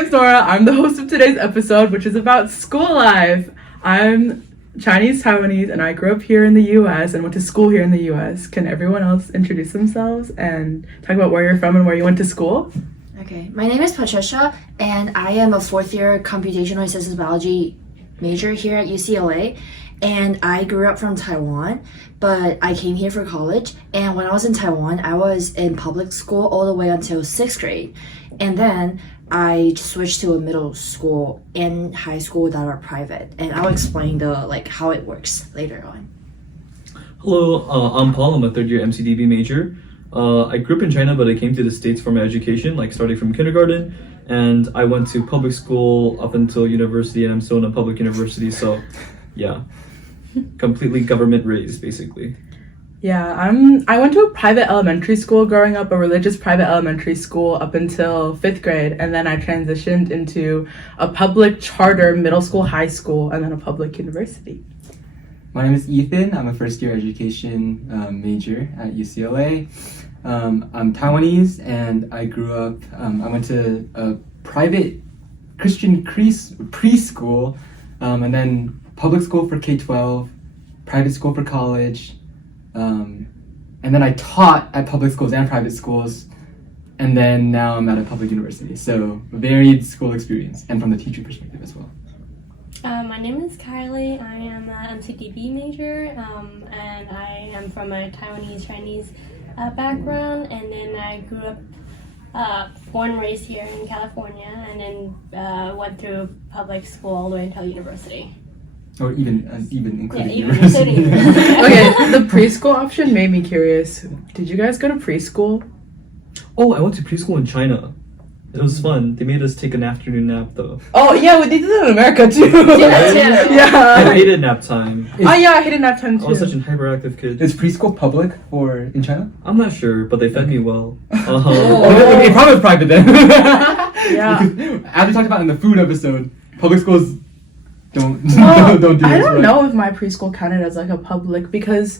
name's Nora. I'm the host of today's episode, which is about school life. I'm Chinese Taiwanese, and I grew up here in the U.S. and went to school here in the U.S. Can everyone else introduce themselves and talk about where you're from and where you went to school? Okay, my name is Patricia, and I am a fourth-year computational and systems biology major here at UCLA. And I grew up from Taiwan, but I came here for college. And when I was in Taiwan, I was in public school all the way until 6th grade. And then I switched to a middle school and high school that are private. And I'll explain how it works later on. Hello, I'm Paul. I'm a third-year MCDB major. I grew up in China, but I came to the States for my education, starting from kindergarten. And I went to public school up until university, and I'm still in a public university, so yeah. Completely government raised, basically. Yeah, I went to a private elementary school growing up, a religious private elementary school up until 5th grade, and then I transitioned into a public charter middle school, high school, and then a public university. My name is Ethan. I'm a first-year education major at UCLA. I'm Taiwanese, and I grew up, I went to a private Christian preschool, and then public school for K-12, private school for college, and then I taught at public schools and private schools, and then now I'm at a public university. So varied school experience, and from the teacher perspective as well. My name is Kiley. I am an MCDB major, and I am from a Taiwanese Chinese background, and then I grew up, born and raised here in California, and then went through public school all the way until university. Or even including university. Okay, the preschool option made me curious. Did you guys go to preschool? Oh, I went to preschool in China. It was fun. They made us take an afternoon nap, though. Oh, yeah, they did that in America, too. I hated nap time. Oh, yeah, I hated nap time, too. I was such a hyperactive kid. Is preschool public in China? I'm not sure, but they fed me well. It probably was private then. Yeah. Because, as we talked about in the food episode, public schools don't do I this, don't right? know if my preschool counted as a public, because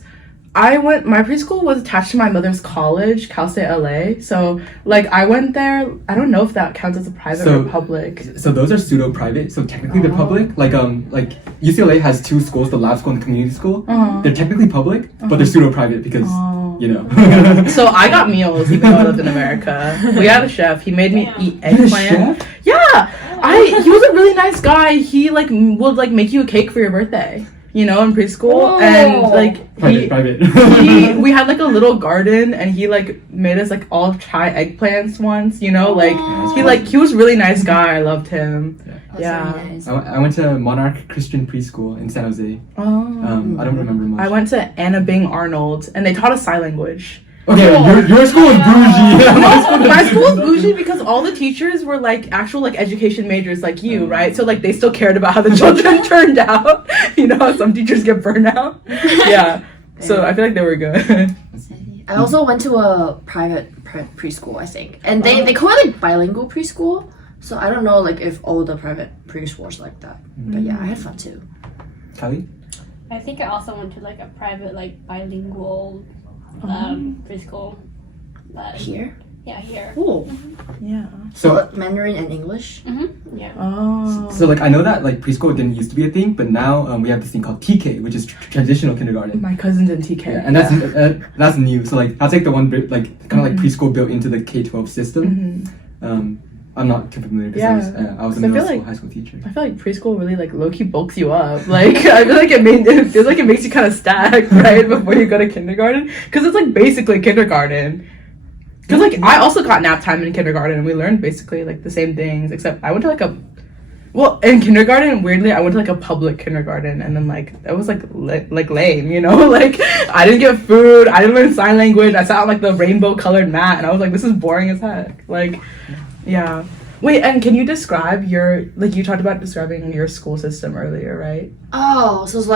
my preschool was attached to my mother's college, Cal State LA. So I went there. I don't know if that counts as a private or public. So those are pseudo private. So technically they're public. Like UCLA has two schools, the lab school and the community school. They're technically public, but they're pseudo private because So I got meals even though I lived in America. We had a chef. He made me eat eggplant. Yeah. He was a really nice guy. He would make you a cake for your birthday. In preschool. Whoa. And private. We had a little garden, and he made us all try eggplants once. He was a really nice guy. I loved him. Yeah. Really nice. I went to Monarch Christian Preschool in San Jose. I don't remember much. I went to Anna Bing Arnold, and they taught us sign language. Okay, your school is bougie. My school is bougie because all the teachers were actual education majors like you, right? So they still cared about how the children turned out. How some teachers get burned out. Yeah. So I feel like they were good. I also went to a private preschool, I think, and they call it bilingual preschool. So I don't know if all the private preschools like that. But yeah, I had fun too. Kelly? I think I also went to a private bilingual preschool. Here? Yeah, here. Oh. Yeah. So Mandarin and English? Mm-hmm. Yeah. Oh. So I know that preschool didn't used to be a thing, but now we have this thing called TK, which is traditional kindergarten. My cousin's in TK. Yeah, and that's new. So that's the one preschool built into the K-12 system. I'm not too familiar because I was a middle school, high school teacher. I feel like preschool really low-key bulks you up. I feel like it feels like it makes you kind of stack right before you go to kindergarten, because it's basically kindergarten. Because I also got nap time in kindergarten, and we learned basically the same things, except I went to in kindergarten, weirdly, I went to a public kindergarten, and then that was lame, I didn't get food, I didn't learn sign language, I sat on the rainbow colored mat, and I was this is boring as heck. Yeah. Wait, and can you describe you talked about describing your school system earlier, right? Oh, so it's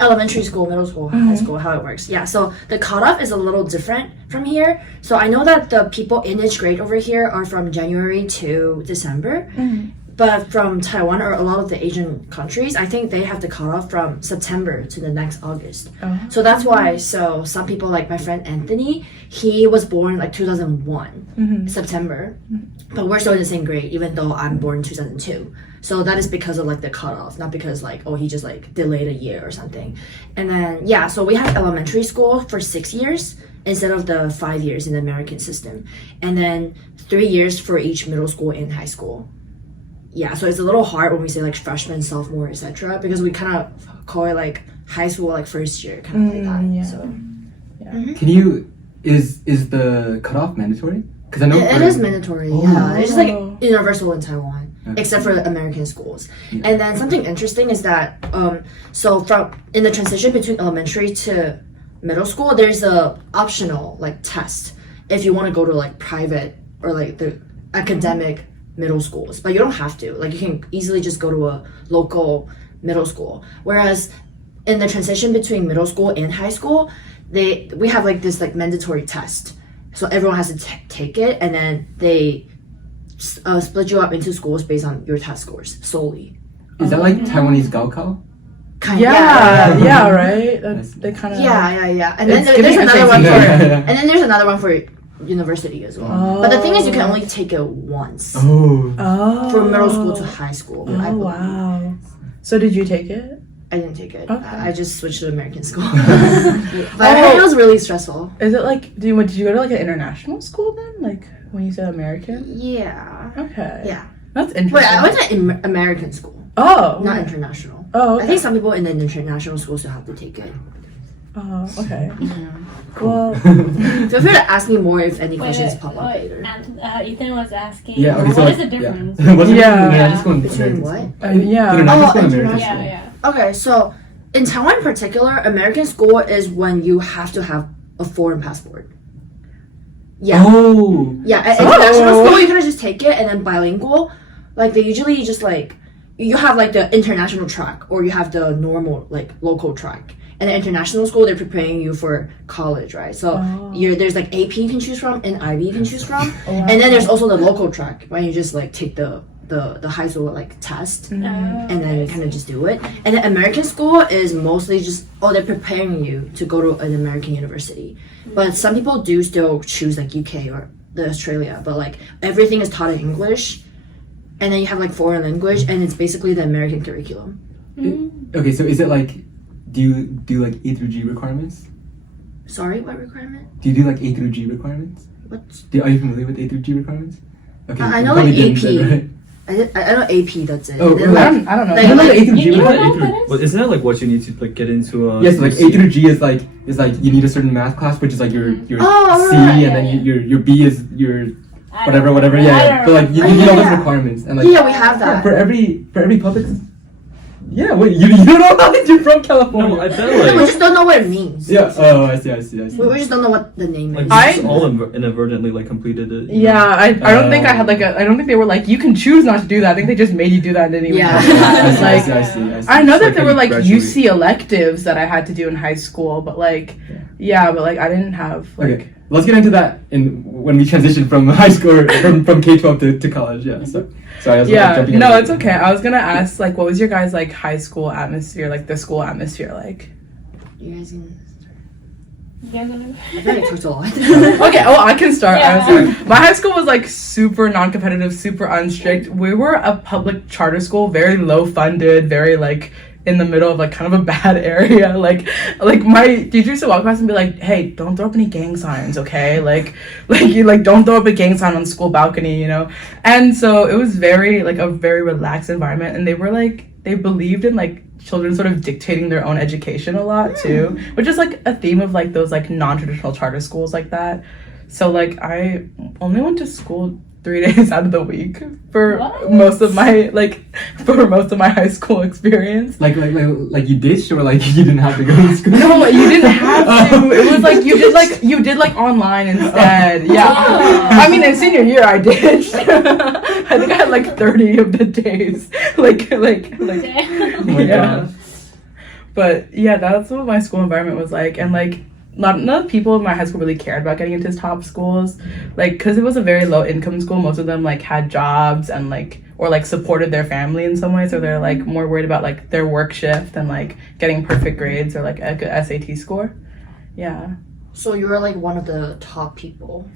elementary school, middle school, high school, how it works. Yeah, so the cutoff is a little different from here. So I know that the people in each grade over here are from January to December. But from Taiwan or a lot of the Asian countries, I think they have the cutoff from September to the next August. Oh. So that's why. So some people like my friend Anthony, he was born like 2001 September, but we're still in the same grade, even though I'm born 2002. So that is because of like the cutoff, not because like he just like delayed a year or something. And then so we have elementary school for 6 years instead of the 5 years in the American system, and then 3 years for each middle school and high school. Yeah, so it's a little hard when we say like freshman, sophomore, etc. because we kind of call it like high school, like first year, kind of like that. Yeah. So Can you is the cutoff mandatory? Because I know it is mandatory. Oh. Yeah, it's just like universal in Taiwan, Okay. except for the American schools. And then something interesting is that so from in the transition between elementary to middle school, there's a optional like test if you want to go to like private or like the academic middle schools, but you don't have to. Like you can easily just go to a local middle school. Whereas in the transition between middle school and high school, we have like this like mandatory test, so everyone has to take it, and then they split you up into schools based on your test scores solely. Is that like Taiwanese Gaokao? Kind Yeah, right. They kind of yeah. And then It's there's giving another one SAT. for, Yeah. and then there's another one for university as well. But the thing is, you can only take it once Oh. from middle school to high school. I Oh believe. wow. So did you take it? I didn't take it. Okay. I just switched to American school. But I heard it was really stressful. Is it like did you go to like an international school then? Like when you said American? Yeah. Okay. Yeah. That's interesting. Wait, I went to American school, Oh. not international. Oh. I Okay. think some people in the international schools still have to take it. Oh. Okay. Well. Feel free to ask me more if any questions pop up later. And Ethan was asking, Yeah. Okay. what is So the difference? Yeah. What's the Yeah. difference between Between American what? school? Yeah. International Oh, school and American international. school. Yeah. Okay, so in Taiwan in particular, American school is when you have to have a foreign passport. Yeah. Oh. Yeah, at international school you kind of just take it, and then bilingual, like they usually just like you have like the international track or you have the normal like local track. And the international school, they're preparing you for college, right? So there's like AP you can choose from and IB you can choose from, and then there's also the local track when you just like take the high school like test, and then you kind of just do it. And the American school is mostly just they're preparing you to go to an American university, but some people do still choose like UK or the Australia, but like everything is taught in English, and then you have like foreign language, and it's basically the American curriculum. Okay. So is it like, do you do like A through G requirements? Sorry, what requirement? Do you do like A through G requirements? What? Are you familiar with A through G requirements? Okay. I you know probably like didn't AP. then, right? I know AP. That's it. Oh, And then, really? like, I don't know. Like- You know the A through G You know requirements? what that is? But isn't that like what you need to like get into? Yes, so like A through G is like you need a certain math class, which is like your Oh, C, right, and then your B is your I whatever. don't know. I Yeah. don't So like you know. need all those Yeah. requirements, and like yeah, we have that. for every public. Yeah. Wait, you don't know that you're from California? No, I bet No, we like just don't know what it means. Yeah. Oh, I see. We just don't know what the name like is. I- we just all inadvertently like completed it. you know? Yeah, I don't think I had like I don't think they were like you can choose not to do that. I think they just made you do that and didn't even Yeah. tell you that. I see, Like I see. I know It's that like there when were you like graduate. UC electives that I had to do in high school, but like but like I didn't have like Okay, let's get into that when we transition from high school or from K-12 to college. Yeah. So sorry, I was jumping no, ahead. it's okay. I was gonna ask like what was your guys like high school atmosphere, like the school atmosphere like? You guys can. You guys wanna- I feel like I talked a lot. Okay, well I can start. Yeah. I'm sorry. My high school was like super non-competitive, super unstrict. We were a public charter school, very low funded, very like in the middle of like kind of a bad area. Like my teacher used to walk past and be like, "Hey, don't throw up any gang signs, okay? Like you like don't throw up a gang sign on the school balcony, you know." And so it was very like a very relaxed environment, and they were like they believed in like children sort of dictating their own education a lot too, which is like a theme of like those like non-traditional charter schools like that. So like I only went to school 3 days out of the week for What? most of my high school experience. Like you ditched or like you didn't have to go to school? No, you didn't have to. It was like you did like online instead. Yeah. I mean in senior year I did. I think I had like 30 of the days. Like Oh my yeah. God. But yeah, that's what my school environment was like. And like none of the people in my high school really cared about getting into top schools, like because it was a very low income school. Most of them like had jobs and like or like supported their family in some way, so they're like more worried about like their work shift and like getting perfect grades or like a good SAT score. Yeah. So you were like one of the top people.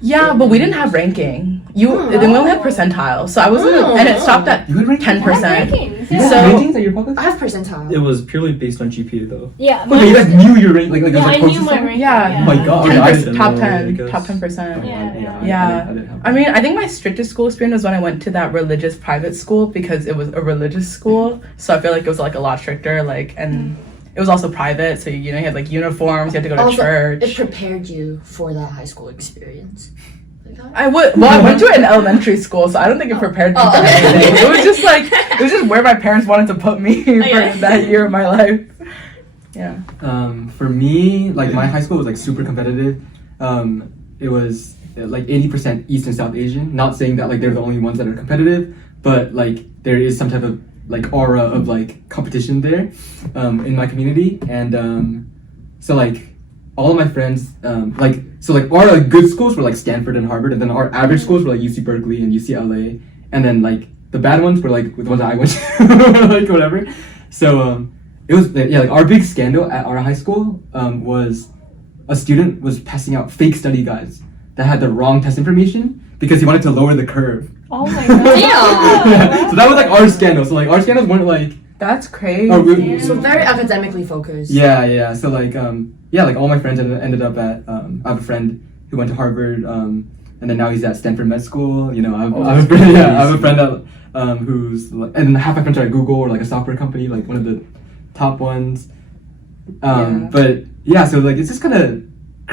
Yeah, but we didn't have ranking. Then we only had percentiles, so I wasn't, and it stopped at You had ranking? 10%. Rankings, You yeah. So- had rankings at your public? I have percentile. It was purely based on GPA though. Yeah. Okay, you like knew your rank, like Yeah, it was I like knew posted my somewhere? ranking. Yeah. Oh my god. 10%, top I 10, guess. top 10%. Yeah. Yeah. I didn't have I mean, I think my strictest school experience was when I went to that religious private school because it was a religious school. So I feel like it was like a lot stricter, like, and it was also private. So you know, you had like uniforms, you had to go to Also, church. it prepared you for that high school experience. Like that? I went to an elementary school, so I don't think it prepared me for okay. anything. It was just like, it was just where my parents wanted to put me for yeah. that year of my life. Yeah. For me, like my high school was like super competitive. It was like 80% East and South Asian. Not saying that like they're the only ones that are competitive, but like there is some type of like aura of like competition there in my community. And so like all of my friends so our like good schools were like Stanford and Harvard, and then our average schools were like UC Berkeley and UCLA, and then like the bad ones were like the ones that I went to, like whatever. So it was like our big scandal at our high school was a student was passing out fake study guides that had the wrong test information because he wanted to lower the curve. Oh my god. Yeah. So that was like our scandal. So like our scandals weren't like That's crazy. So very academically focused. yeah. So like like all my friends ended up at I have a friend who went to Harvard and then now he's at Stanford Med School. You know, I have a friend that who's like, and half my friends are at Google or like a software company, like one of the top ones. But yeah, so like it's just kind of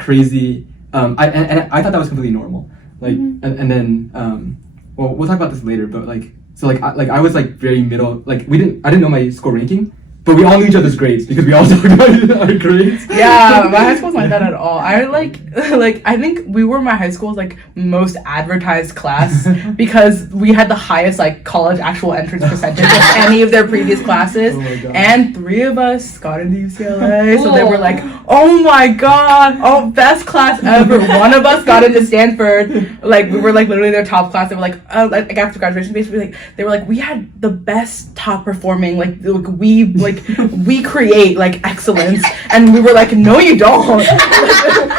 crazy. I thought that was completely normal. Like and then well, we'll talk about this later, but like so like I was like very middle. Like I didn't know my school ranking, but we all knew each other's grades because we all talked about our grades. Yeah, my high school's not like that at all. I like I think we were my high school's like most advertised class because we had the highest like college actual entrance percentage of any of their previous classes. Oh my God. And 3 of us got into UCLA, so they were like, oh my god, oh best class ever. One of us got into Stanford. Like we were like literally their top class. They were like after graduation, basically like they were like we had the best top performing we create like excellence, and we were like, no you don't.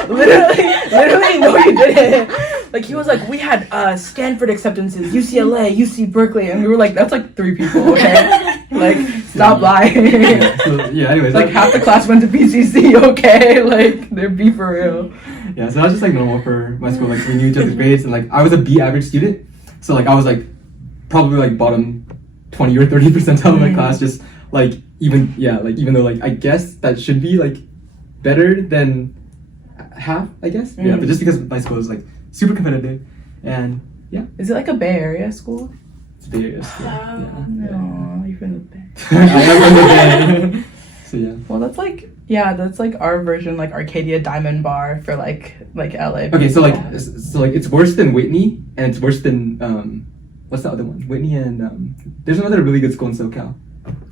literally no you didn't. Like he was like, we had Stanford acceptances, UCLA, UC Berkeley, and we were like, that's like 3 people, okay? Like stop lying. Anyways, Like half the class went to BCC, okay? Like they're be for real. Yeah, so that was just like normal for my school. Like we knew each other's grades, and like I was a B average student, so like I was like probably like bottom 20 or 30 percentile of my class. Just like even though like I guess that should be like better than half, I guess. Yeah, but just because my school is like super competitive, and yeah, Is it like a Bay Area school? it's Bay Area school. No, you're from the Bay. I am from the Bay. So yeah. Well, that's like our version, like Arcadia Diamond Bar for like LA. Okay, so people. like it's worse than Whitney, and it's worse than what's the other one? Whitney and there's another really good school in SoCal.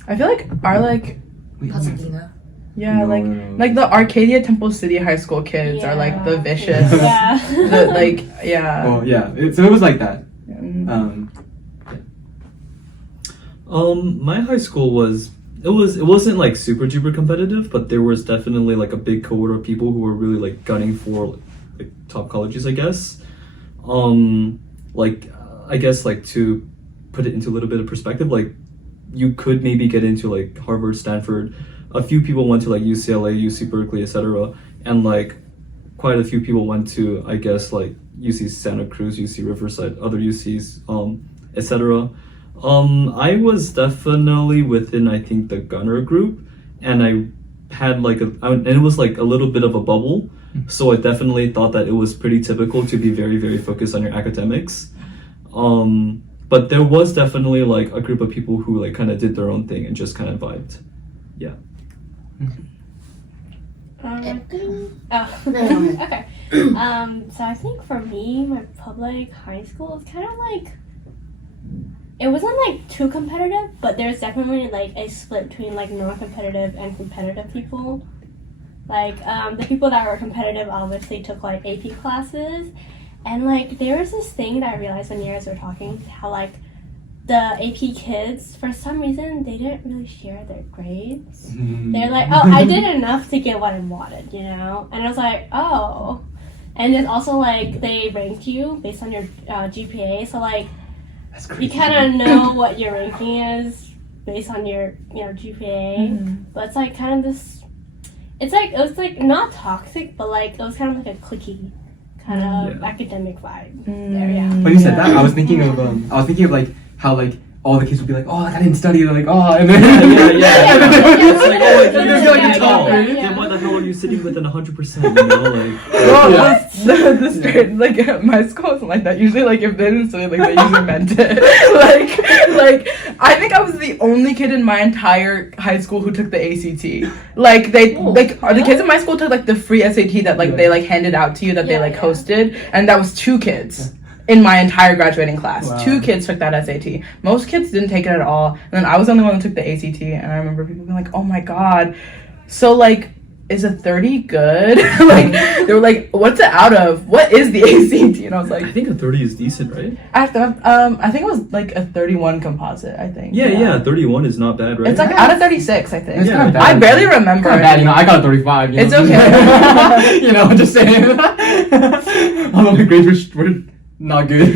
I feel like our like Wait, Pasadena. yeah, No. like the Arcadia Temple City High School kids are like the vicious. Yeah. The, like yeah. Oh yeah, so it was like that. My high school it wasn't like super duper competitive, but there was definitely like a big cohort of people who were really like gunning for like top colleges, I guess. I guess like to put it into a little bit of perspective, like you could maybe get into like Harvard, Stanford. A few people went to like UCLA, UC Berkeley, etc. And like quite a few people went to, I guess, like UC Santa Cruz, UC Riverside, other UCs, etc. I was definitely within, I think, the gunner group, and I had and it was like a little bit of a bubble. So I definitely thought that it was pretty typical to be very, very focused on your academics. But there was definitely like a group of people who like kind of did their own thing and just kind of vibed. Yeah. Okay. So I think for me, my public high school was kind of like, it wasn't like too competitive, but there's definitely like a split between like non-competitive and competitive people. Like the people that were competitive obviously took like AP classes, and like there was this thing that I realized when you guys were talking, how like the AP kids, for some reason, they didn't really share their grades. They're like, oh, I did enough to get what I wanted, you know? And I was like, oh. And then also, like, they rank you based on your GPA. So, like, That's crazy. you kind of know what your ranking is based on your, you know, GPA. But it's, like, kind of this... It was, like, not toxic, but, like, it was kind of like a cliquey kind of academic vibe there, yeah. When you said that, I was thinking of like how like all the kids would be like, oh, like, I didn't study. They're like, oh, and then It's like, oh, if Yeah, you're yeah, tall, yeah. then why the hell are you sitting within 100%? You know, like. Well, the straight, like, my school wasn't like that. Usually, like, if they didn't study, like, they usually meant it. like, I think I was the only kid in my entire high school who took the ACT. Like, the kids in my school took, like, the free SAT that, like, they, like, handed out to you that they, like, hosted. And that was 2 kids in my entire graduating class. Wow. 2 kids took that SAT. Most kids didn't take it at all. And then I was the only one that took the ACT. And I remember people being like, oh my God. So, like, is a 30 good? Like, they were like, what's it out of? What is the ACT? And I was I like, think a 30 is decent, right? I think it was like a 31 composite, I think. Yeah, 31 is not bad, right? It's like out of 36, I think. It's Yeah. kind of I bad. barely remember. Kind of bad, you know. I got a 35. You know? It's okay. You know, just saying. Although my grades were not good,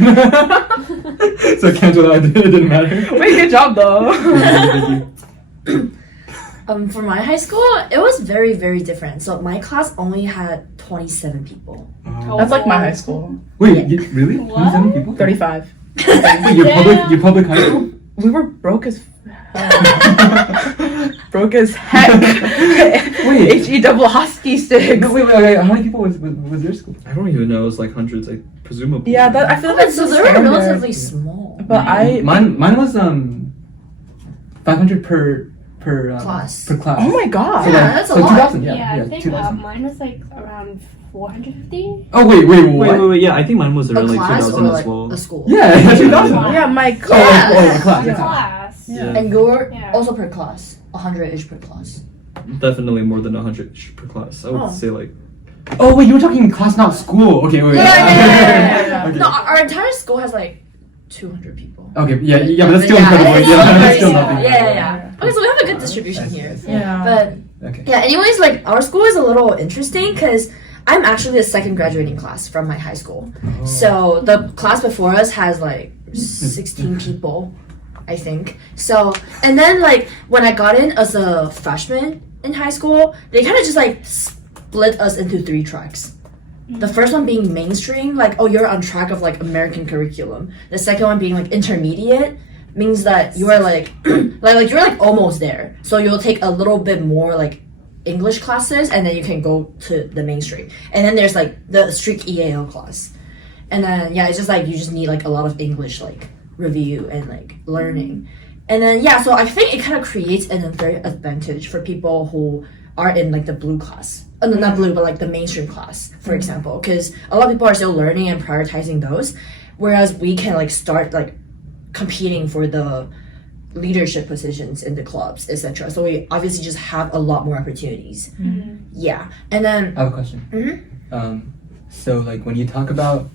so I cancelled out. It didn't matter. Wait, good job though. Thank you. For my high school, it was very, very different. So my class only had 27 people. That's like my high school. Wait, really? What? 27 people? 35. Wait, your public high school? We were broke as broke as heck. Wait. HE double hosky sticks. No, wait. How many people was your school? I don't even know. It was like hundreds, like presumably. Yeah, that I feel like that's So the they were standard. relatively small. But Mine was 500 per Class. per class. Oh my God. So, Yeah, like, that's a so lot. 2,000, Yeah, yeah, I think 2,000. mine was like around 450. Oh wait, what? Wait. Yeah, I think mine was A around like class or 2000 like as well. a school? Yeah, Yeah. 2,000. Yeah, my Yeah. Oh, a class. Yeah. Okay. Class. Yeah. And you're Yeah. also per class, 100-ish per class. Definitely more than 100 per class. I would Oh. say like. Oh wait, you were talking class, not school. Okay, wait. yeah. Okay. No, our entire school has like 200 people. Okay, yeah, but that's still Yeah, incredible. it's Yeah, still that's very still small. nothing. Yeah. Okay, so we have a good distribution here. Yeah. But Okay. yeah, anyways, like our school is a little interesting because I'm actually the second graduating class from my high school. Oh. So the class before us has like 16 people, I think. So, and then like when I got in as a freshman in high school, they kind of just like split us into 3 tracks. The first one being mainstream, like, oh, you're on track of like American curriculum. The second one being like intermediate, means that you are like, like you're like almost there. So you'll take a little bit more like English classes, and then you can go to the mainstream. And then there's like the strict EAL class, and then yeah, it's just like you just need like a lot of English like review and like learning. And then yeah, so I think it kind of creates an unfair advantage for people who are in like the blue class. No, not blue, but like the mainstream class, for example, because a lot of people are still learning and prioritizing those, whereas we can like start like competing for the leadership positions in the clubs, etc. So we obviously just have a lot more opportunities. Yeah, and then I have a question. So like when you talk about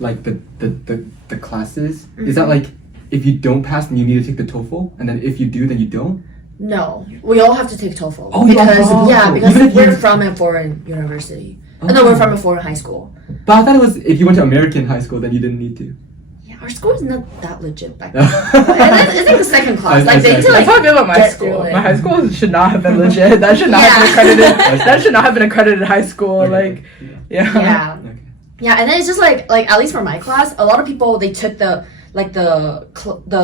like the classes, is that like if you don't pass, then you need to take the TOEFL, and then if you do, then you don't? no, we all have to take TOEFL. Oh, you all because have to take TOEFL. because Even if we're you- from a foreign university. No, we're from a foreign high school. But I thought it was if you went to American high school, then you didn't need to. Yeah, our school is not that legit back then. And then it's like the second class. Like they need to That's like how I feel about my get school. through it. My high school should not have been legit. That should not have been accredited. That should not have been accredited high school. Okay. Like, yeah. Yeah. Okay. Yeah, and then it's just like at least for my class, a lot of people they took the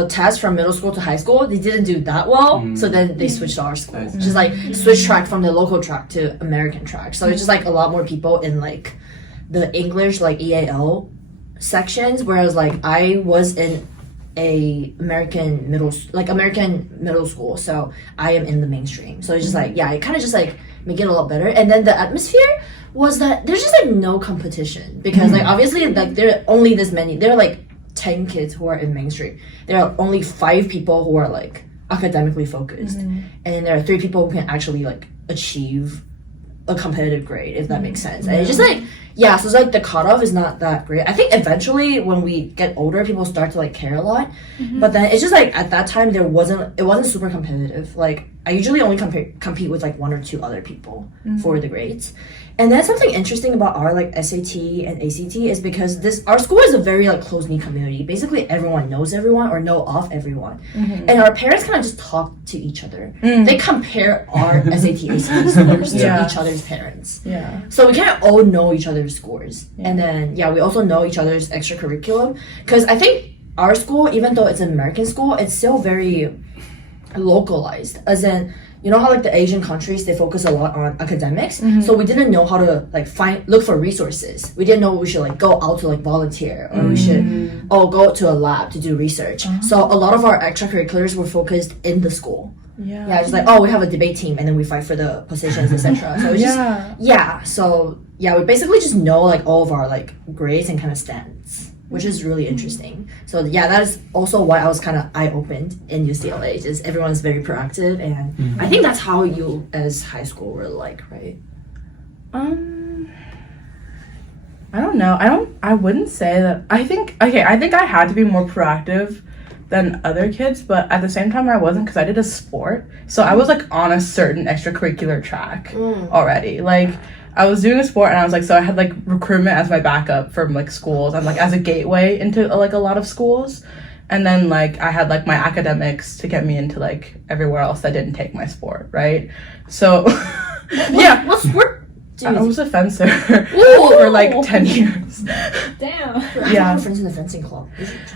test from middle school to high school. They didn't do that well, so then they switched to our school. I see. Just like switch track from the local track to American track. So it's just like a lot more people in like the English like EAL sections, whereas like I was in a American middle school, so I am in the mainstream. So it's just like yeah, it kind of just like make it a lot better. And then the atmosphere was that there's just like no competition because like obviously like there are only this many. There are like 10 kids who are in mainstream. There are only 5 people who are like academically focused, and there are 3 people who can actually like achieve a competitive grade, if that makes sense. And it's just like, yeah, so it's like the cutoff is not that great. I think eventually when we get older, people start to like care a lot. But then it's just like at that time it wasn't super competitive. Like I usually only compete with like one or two other people for the grades. And then something interesting about our like SAT and ACT is because our school is a very like close-knit community. Basically everyone knows everyone or know of everyone. And our parents kind of just talk to each other. They compare our SAT, ACT scores to each other's parents. Yeah. So we kind of all know each other's scores. And then, we also know each other's extracurriculum. Because I think our school, even though it's an American school, it's still very localized. As in, you know how like the Asian countries, they focus a lot on academics. So we didn't know how to like look for resources. We didn't know we should like go out to like volunteer or we should go to a lab to do research. So a lot of our extracurriculars were focused in the school. Yeah, just like, we have a debate team and then we fight for the positions, etc. So it's we basically just know like all of our like grades and kind of stats, which is really interesting. So that is also why I was kind of eye-opened in UCLA. Just everyone's very proactive, and I think that's how you as high school were like, right? I don't know. I wouldn't say that. I think I had to be more proactive than other kids, but at the same time I wasn't, because I did a sport, so I was like on a certain extracurricular track already. Like I was doing a sport and I was like, so I had like recruitment as my backup from like schools and like as a gateway into like a lot of schools, and then like I had like my academics to get me into like everywhere else that didn't take my sport, right? So What sport? I was a fencer for like 10 years. Damn. I have friends in the fencing club.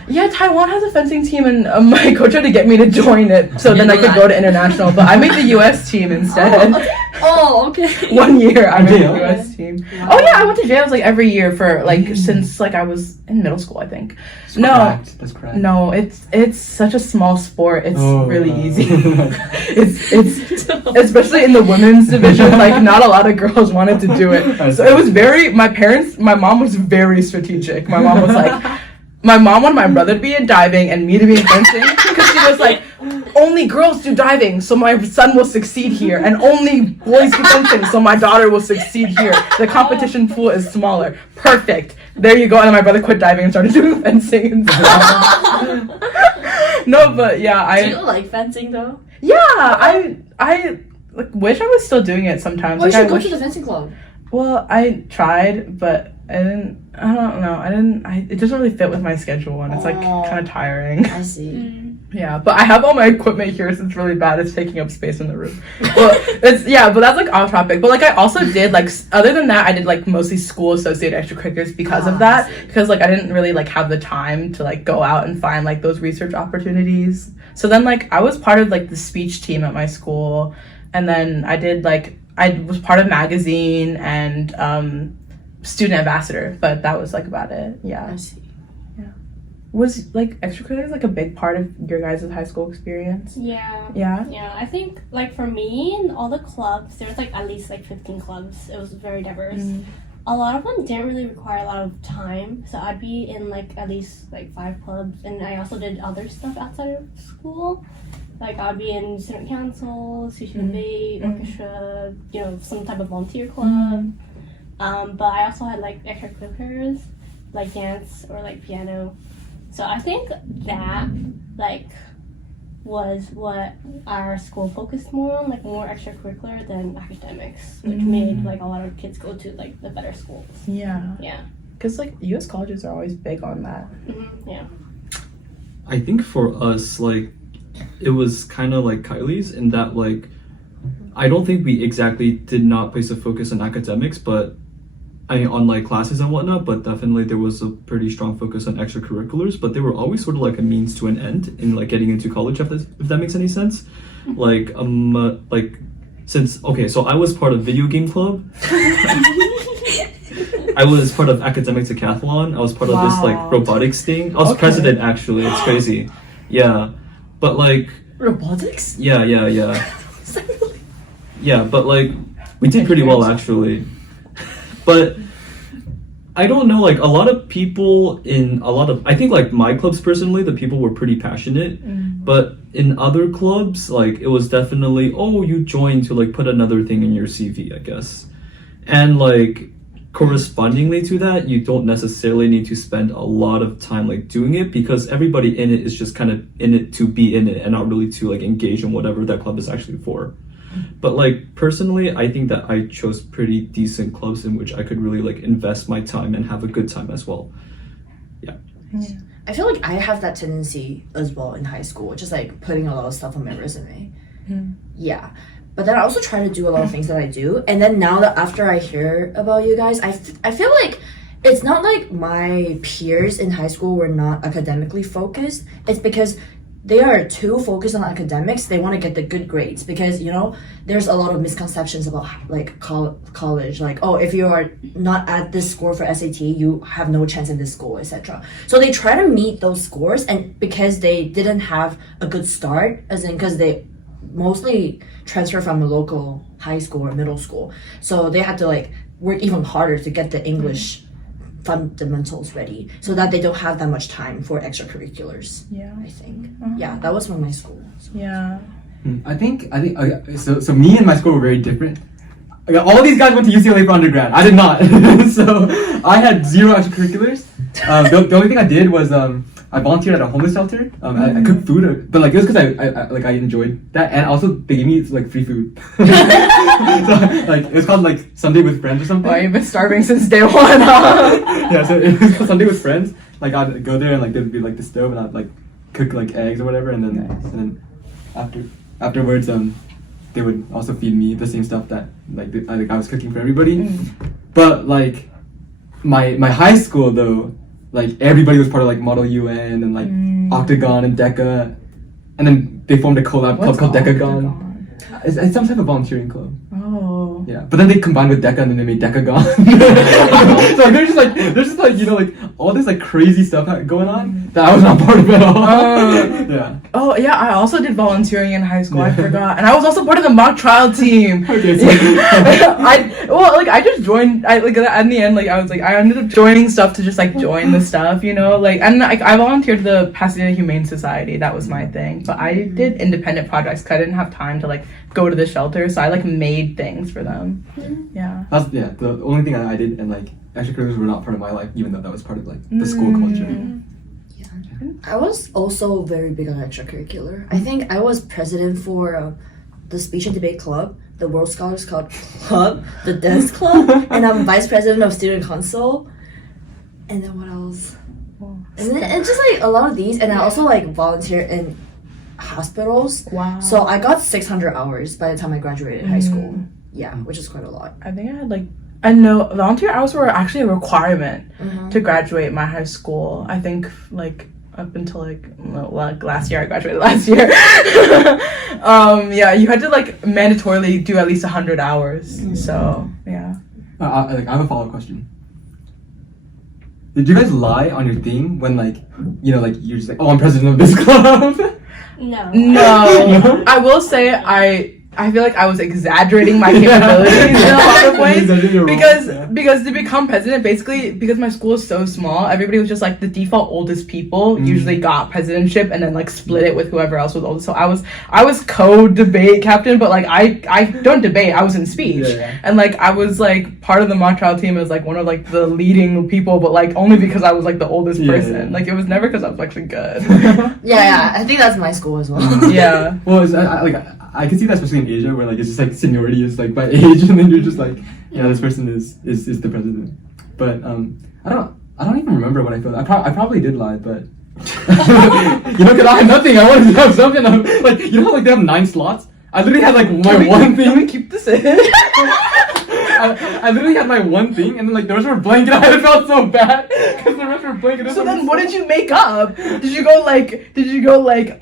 Yeah, Taiwan has a fencing team, and my coach tried to get me to join it so then I could go to international, but I made the US team instead. Okay. 1 year I made the US team. Oh yeah, I went to jails like every year for like since like I was in middle school, I think. That's correct. No, it's such a small sport. It's really easy. it's especially in the women's division, like not a lot of girls wanted to do it. So it was my mom was very strategic. My mom was like, my mom wanted my brother to be in diving and me to be in fencing, because she was like, only girls do diving, so my son will succeed here, and only boys do fencing, so my daughter will succeed here. The competition pool is smaller. Perfect. There you go. And then my brother quit diving and started doing fencing instead. No, but yeah, Do you like fencing though? Yeah, I like wish I was still doing it sometimes. Well, like, you should I go wish, to the fencing club. Well, I tried, but I don't know. It doesn't really fit with my schedule, and it's like kind of tiring. I see. Yeah, but I have all my equipment here, so it's really bad. It's taking up space in the room. But but that's like off topic. But like I also did like, other than that, I did like mostly school associated extracurriculars because of that. Because like I didn't really like have the time to like go out and find like those research opportunities. So then like I was part of like the speech team at my school, and then I was part of magazine and student ambassador, but that was like about it. Yeah. I see. Was like extracurriculars like a big part of your guys' high school experience? Yeah, I think like for me in all the clubs, there's like at least like 15 clubs. It was very diverse. A lot of them didn't really require a lot of time, so I'd be in like at least like 5 clubs, and I also did other stuff outside of school. Like I'd be in student council, sushi debate, orchestra, some type of volunteer club. But I also had like extracurriculars like dance or like piano. So I think that like was what our school focused more on, like more extracurricular than academics, which made like a lot of kids go to like the better schools. Yeah. Yeah. Because like U.S. colleges are always big on that. Yeah. I think for us, like, it was kind of like Kiley's in that, like, I don't think we exactly did not place a focus on academics, but on like classes and whatnot, but definitely there was a pretty strong focus on extracurriculars, but they were always sort of like a means to an end in like getting into college, if that makes any sense. Like so I was part of video game club. I was part of academic decathlon. I was part of this like robotics thing. I was president, actually. It's crazy. Yeah. But like robotics? Yeah. Yeah, but like we did pretty well, actually. But I don't know, like a lot of people I think like my clubs personally, the people were pretty passionate, but in other clubs, like it was definitely, you joined to like put another thing in your CV, I guess. And like correspondingly to that, you don't necessarily need to spend a lot of time like doing it, because everybody in it is just kind of in it to be in it and not really to like engage in whatever that club is actually for. But like personally, I think that I chose pretty decent clubs in which I could really like invest my time and have a good time as well. I feel like I have that tendency as well in high school, just like putting a lot of stuff on my resume. Yeah. But then I also try to do a lot of things that I do. And then now that after I hear about you guys, I feel like it's not like my peers in high school were not academically focused. It's because they are too focused on academics. They want to get the good grades because, you know, there's a lot of misconceptions about like college. Like, oh, if you are not at this score for SAT, you have no chance in this school, etc. So they try to meet those scores, and because they didn't have a good start, as in because they mostly transfer from a local high school or middle school, so they had to like work even harder to get the English fundamentals ready so that they don't have that much time for extracurriculars. I think that was from my school. I think so me and my school were very different. All these guys went to UCLA for undergrad. I did not. So I had zero extracurriculars. The only thing I did was I volunteered at a homeless shelter. I cooked food, but like it was because I enjoyed that, and also they gave me like free food. So, like it was called like Sunday with Friends or something. Oh, you've been starving since day one, huh? Yeah, so it was called Sunday with Friends. Like I'd go there and like there'd be like the stove, and I'd like cook like eggs or whatever, and then afterwards they would also feed me the same stuff that I was cooking for everybody. But like my high school though, like everybody was part of like Model UN and like Octagon and DECA, and then they formed a collab club called Decagon. It's some type of volunteering club. Oh. Yeah, but then they combined with DECA and then they made Decagon. So like, there's just like you know like all this like crazy stuff going on that I was not part of at all. Yeah. Oh yeah, I also did volunteering in high school. I forgot, and I was also part of the mock trial team. Okay. So, I just joined. In the end, like I was like I ended up joining stuff to just like join the stuff, you know, like, and like I volunteered to the Pasadena Humane Society. That was my thing. But I did independent projects because I didn't have time to like go to the shelter, so I like made things for them. That's the only thing I did, and like extracurriculars were not part of my life, even though that was part of like the school culture. I was also very big on extracurricular. I think I was president for the Speech and Debate Club, the World Scholars Club, the Dance Club, and I'm vice president of Student Council. And then what else? And then it's just like a lot of these, and I also like volunteer in hospitals. Wow. So I got 600 hours by the time I graduated high school. Yeah, which is quite a lot. I think I had like, I know volunteer hours were actually a requirement to graduate my high school. I think like up until like last year, I graduated last year. Yeah, you had to like mandatorily do at least 100 hours. So yeah. I have a follow-up question. Did you guys lie on your thing when like you know like you're just like, oh, I'm president of this club? No. I will say I feel like I was exaggerating my capabilities in a lot of ways because to become president, basically because my school is so small, everybody was just like the default oldest people usually got presidentship and then like split it with whoever else was oldest. So I was co-debate captain, but like I don't debate, I was in speech. And like I was like part of the mock trial team as like one of like the leading people, but like only because I was like the oldest person. Like it was never because I was actually good. Yeah, I think that's my school as well. Yeah. Well, I can see that especially in Asia, where like it's just like seniority is like by age, and then you're just like, yeah, this person is the president. But I don't even remember what I felt. I probably did lie, but you know, cause I had nothing. I wanted to have something. Like you know how like they have 9 slots. I literally had like my one thing. Can we keep this in? I literally had my one thing, and then like the rest were blank, and I felt so bad because the rest were blank. So then, what did you make up? Did you go like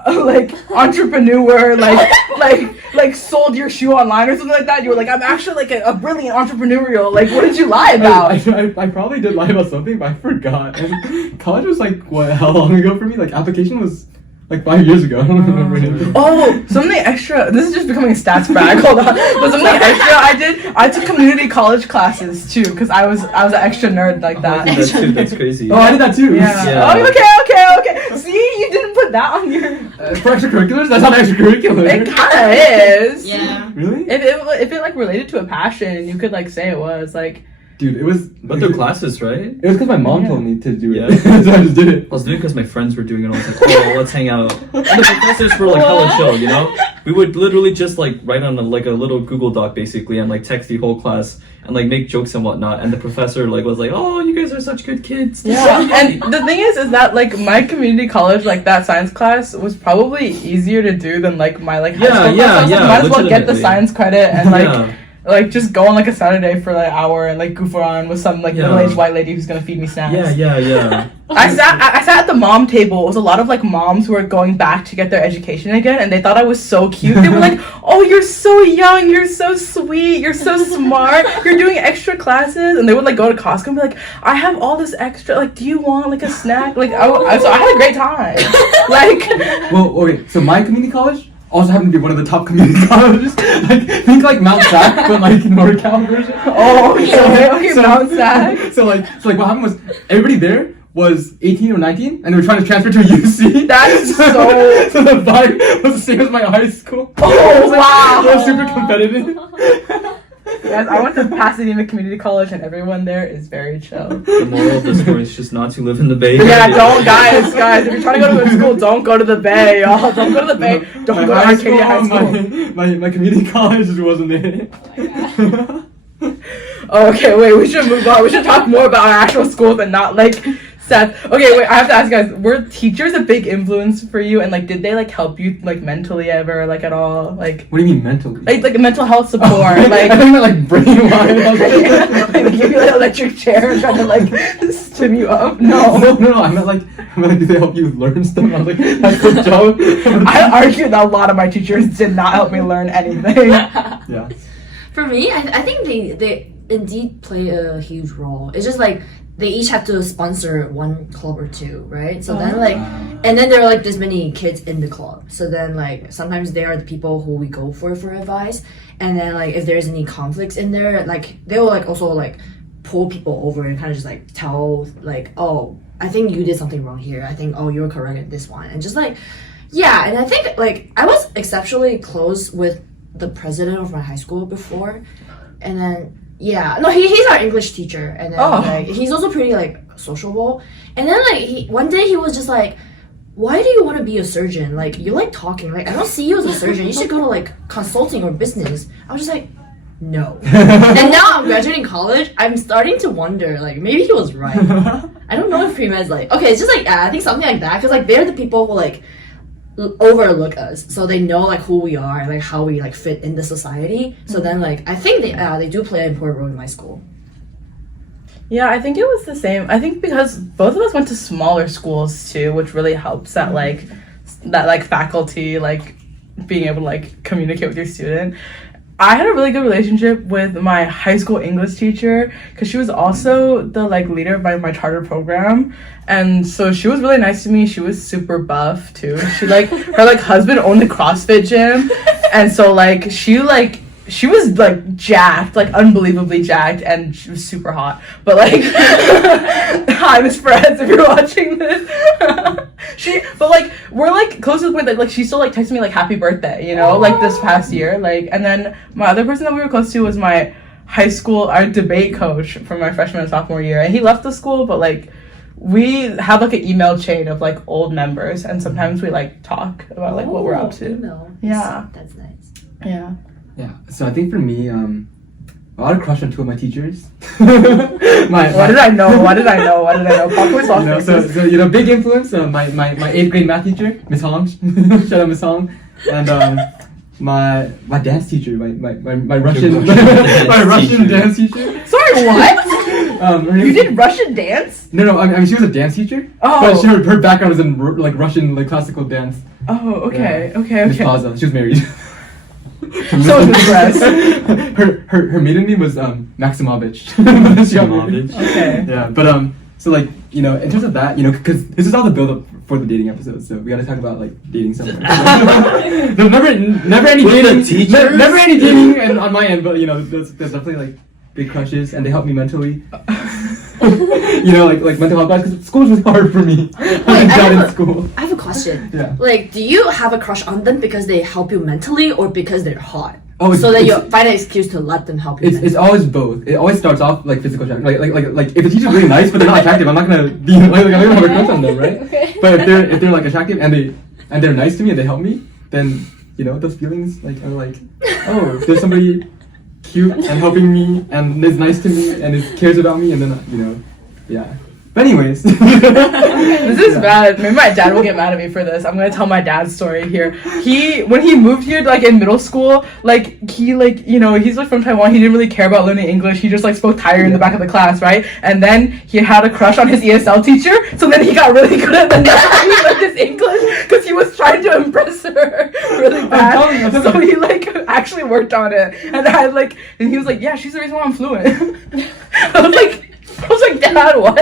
entrepreneur, like sold your shoe online or something like that? You were like, I'm actually like a brilliant entrepreneurial. Like, what did you lie about? I probably did lie about something, but I forgot. And college was like how long ago for me? Like application was like 5 years ago. I don't remember anything. Oh, something extra. This is just becoming a stats brag. Hold on. But something extra I took community college classes too, because I was an extra nerd like that. I did that too. That's crazy. Oh, I did that too. Yeah. Yeah. Oh, okay. See, you didn't put that on your. For extracurriculars? That's not extracurricular. It kind of is. Yeah. Really? If it like related to a passion, you could like say it was like. Dude, it was. But they're classes, right? It was because my mom Yeah. told me to do it. Yeah. So I just did it. I was doing it because my friends were doing it. I was like, oh, let's hang out. And the professors were like hella chill, you know? We would literally just like write on like a little Google Doc basically and like text the whole class and like make jokes and whatnot. And the professor like was like, oh, you guys are such good kids. Yeah, and the thing is that like my community college, like that science class was probably easier to do than like my like high Yeah, school yeah, class. I was like, yeah, might as well get the legitimately. science credit and like Yeah. like just go on like a Saturday for like an hour and like goof around with some like Yeah. middle-aged white lady who's gonna feed me snacks. Yeah. I sat at the mom table. It was a lot of like moms who were going back to get their education again, and they thought I was so cute. They were like, "Oh, you're so young. You're so sweet. You're so smart. You're doing extra classes." And they would like go to Costco and be like, "I have all this extra. Like, do you want like a snack?" Like, so I had a great time. Like, Well, okay, so my community college also happened to be one of the top community colleges. Like, think like Mount Sac, but like NorCal version. oh, okay, Mount Sac. So like what happened was everybody there was 18 or 19, and they were trying to transfer to UC. That is so. So the vibe was the same as my high school. Oh, wow. It was super competitive. Yes, I went to Pasadena Community College, and everyone there is very chill. The moral of the story is just not to live in the Bay. Yeah, don't, guys, if you're trying to go to a school, don't go to the Bay, y'all. Don't go to the Bay. Don't My go to high Arcadia High School. My community college just wasn't it. Okay, wait, we should move on. We should talk more about our actual schools and not like Seth. Okay, wait, I have to ask you guys, were teachers a big influence for you, and like did they like help you like mentally ever, like at all? Like What do you mean mentally? like mental health support, like I think you meant like brain wise. like they give you like an electric chair and try to like stim you up. No. No. I meant like, do they help you learn stuff? I was like, that's the job. I argue that a lot of my teachers did not help me learn anything. Yeah. For me, I think they indeed play a huge role. It's just like they each have to sponsor one club or two, right? So then like, and then there are like this many kids in the club. So then like sometimes they are the people who we go for advice. And then like if there's any conflicts in there, like they will like also like pull people over and kind of just like tell like, oh, I think you did something wrong here. I think, oh, you're correct at this one. And just like, yeah. And I think like I was exceptionally close with the president of my high school before. And then yeah, no, he's our English teacher, and then like he's also pretty like sociable. And then like one day he was just like, "Why do you want to be a surgeon? Like you like talking. Like I don't see you as a surgeon. You should go to like consulting or business." I was just like, "No." And now I'm graduating college. I'm starting to wonder like maybe he was right. I don't know if pre-med's like okay. It's just like I think something like that because like they're the people who like overlook us, so they know like who we are and like how we like fit in the society. So then like I think they do play an important role in my school. Yeah, I think it was the same. I think because both of us went to smaller schools too, which really helps that like faculty like being able to like communicate with your student. I had a really good relationship with my high school English teacher because she was also the like leader of my charter program, and so she was really nice to me. She was super buff too. She like her like husband owned a CrossFit gym, and so like she was like jacked, like unbelievably jacked, and she was super hot. But like, hi Miss Perez, if you're watching this. But like we're like close to the point that like she still like texts me like happy birthday, you know, like this past year. Like, and then my other person that we were close to was my high school, our debate coach from my freshman and sophomore year, and he left the school, but like we have like an email chain of like old members, and sometimes we like talk about like what we're up to. Email. Yeah, that's nice. Yeah. Yeah. So I think for me, I had a crush on two of my teachers. What did I know? Popcorn sauce. You know, so you know, big influence. My 8th grade math teacher, Miss Hong. Shout out Miss Hong. And my dance teacher, my Russian Russian dance teacher. Sorry, what? You did Russian dance? No. I mean, she was a dance teacher. Oh. But her background was in like Russian like classical dance. Oh, okay, Yeah. okay. Miss Plaza. She was married. So impressed. her maiden name was Maximovich. Maximovich. Okay. Yeah, but so like you know, in terms of that, you know, because this is all the build up for the dating episode, so we gotta talk about like dating somewhere. There's never any With dating, the teachers? never any dating, and on my end, but you know, there's definitely like big crushes, and they help me mentally. You know, like mental health wise, because school was really hard for me. Wait, I got I in school. have a question. Yeah. Like, do you have a crush on them because they help you mentally or because they're hot? Oh, So that you find an excuse to let them help you. It's always both. It always starts off like physical attraction. Like if the teacher's really nice but they're not attractive, I'm not gonna be like I'm not gonna have a crush on them, right? Okay. But if they're like attractive and they're nice to me and they help me, then you know those feelings like are like, oh, there's somebody cute and helping me and is nice to me and is cares about me, and then you know, yeah. But anyways, This is bad. Maybe my dad will get mad at me for this. I'm gonna tell my dad's story here. When he moved here, like in middle school, like he like you know he's like from Taiwan. He didn't really care about learning English. He just like spoke Thai in the back of the class, right? And then he had a crush on his ESL teacher. So then he got really good at the next time he learned his English because he was trying to impress her really bad. So he like actually worked on it, and he was like, yeah, she's the reason why I'm fluent. I was like, Dad, what?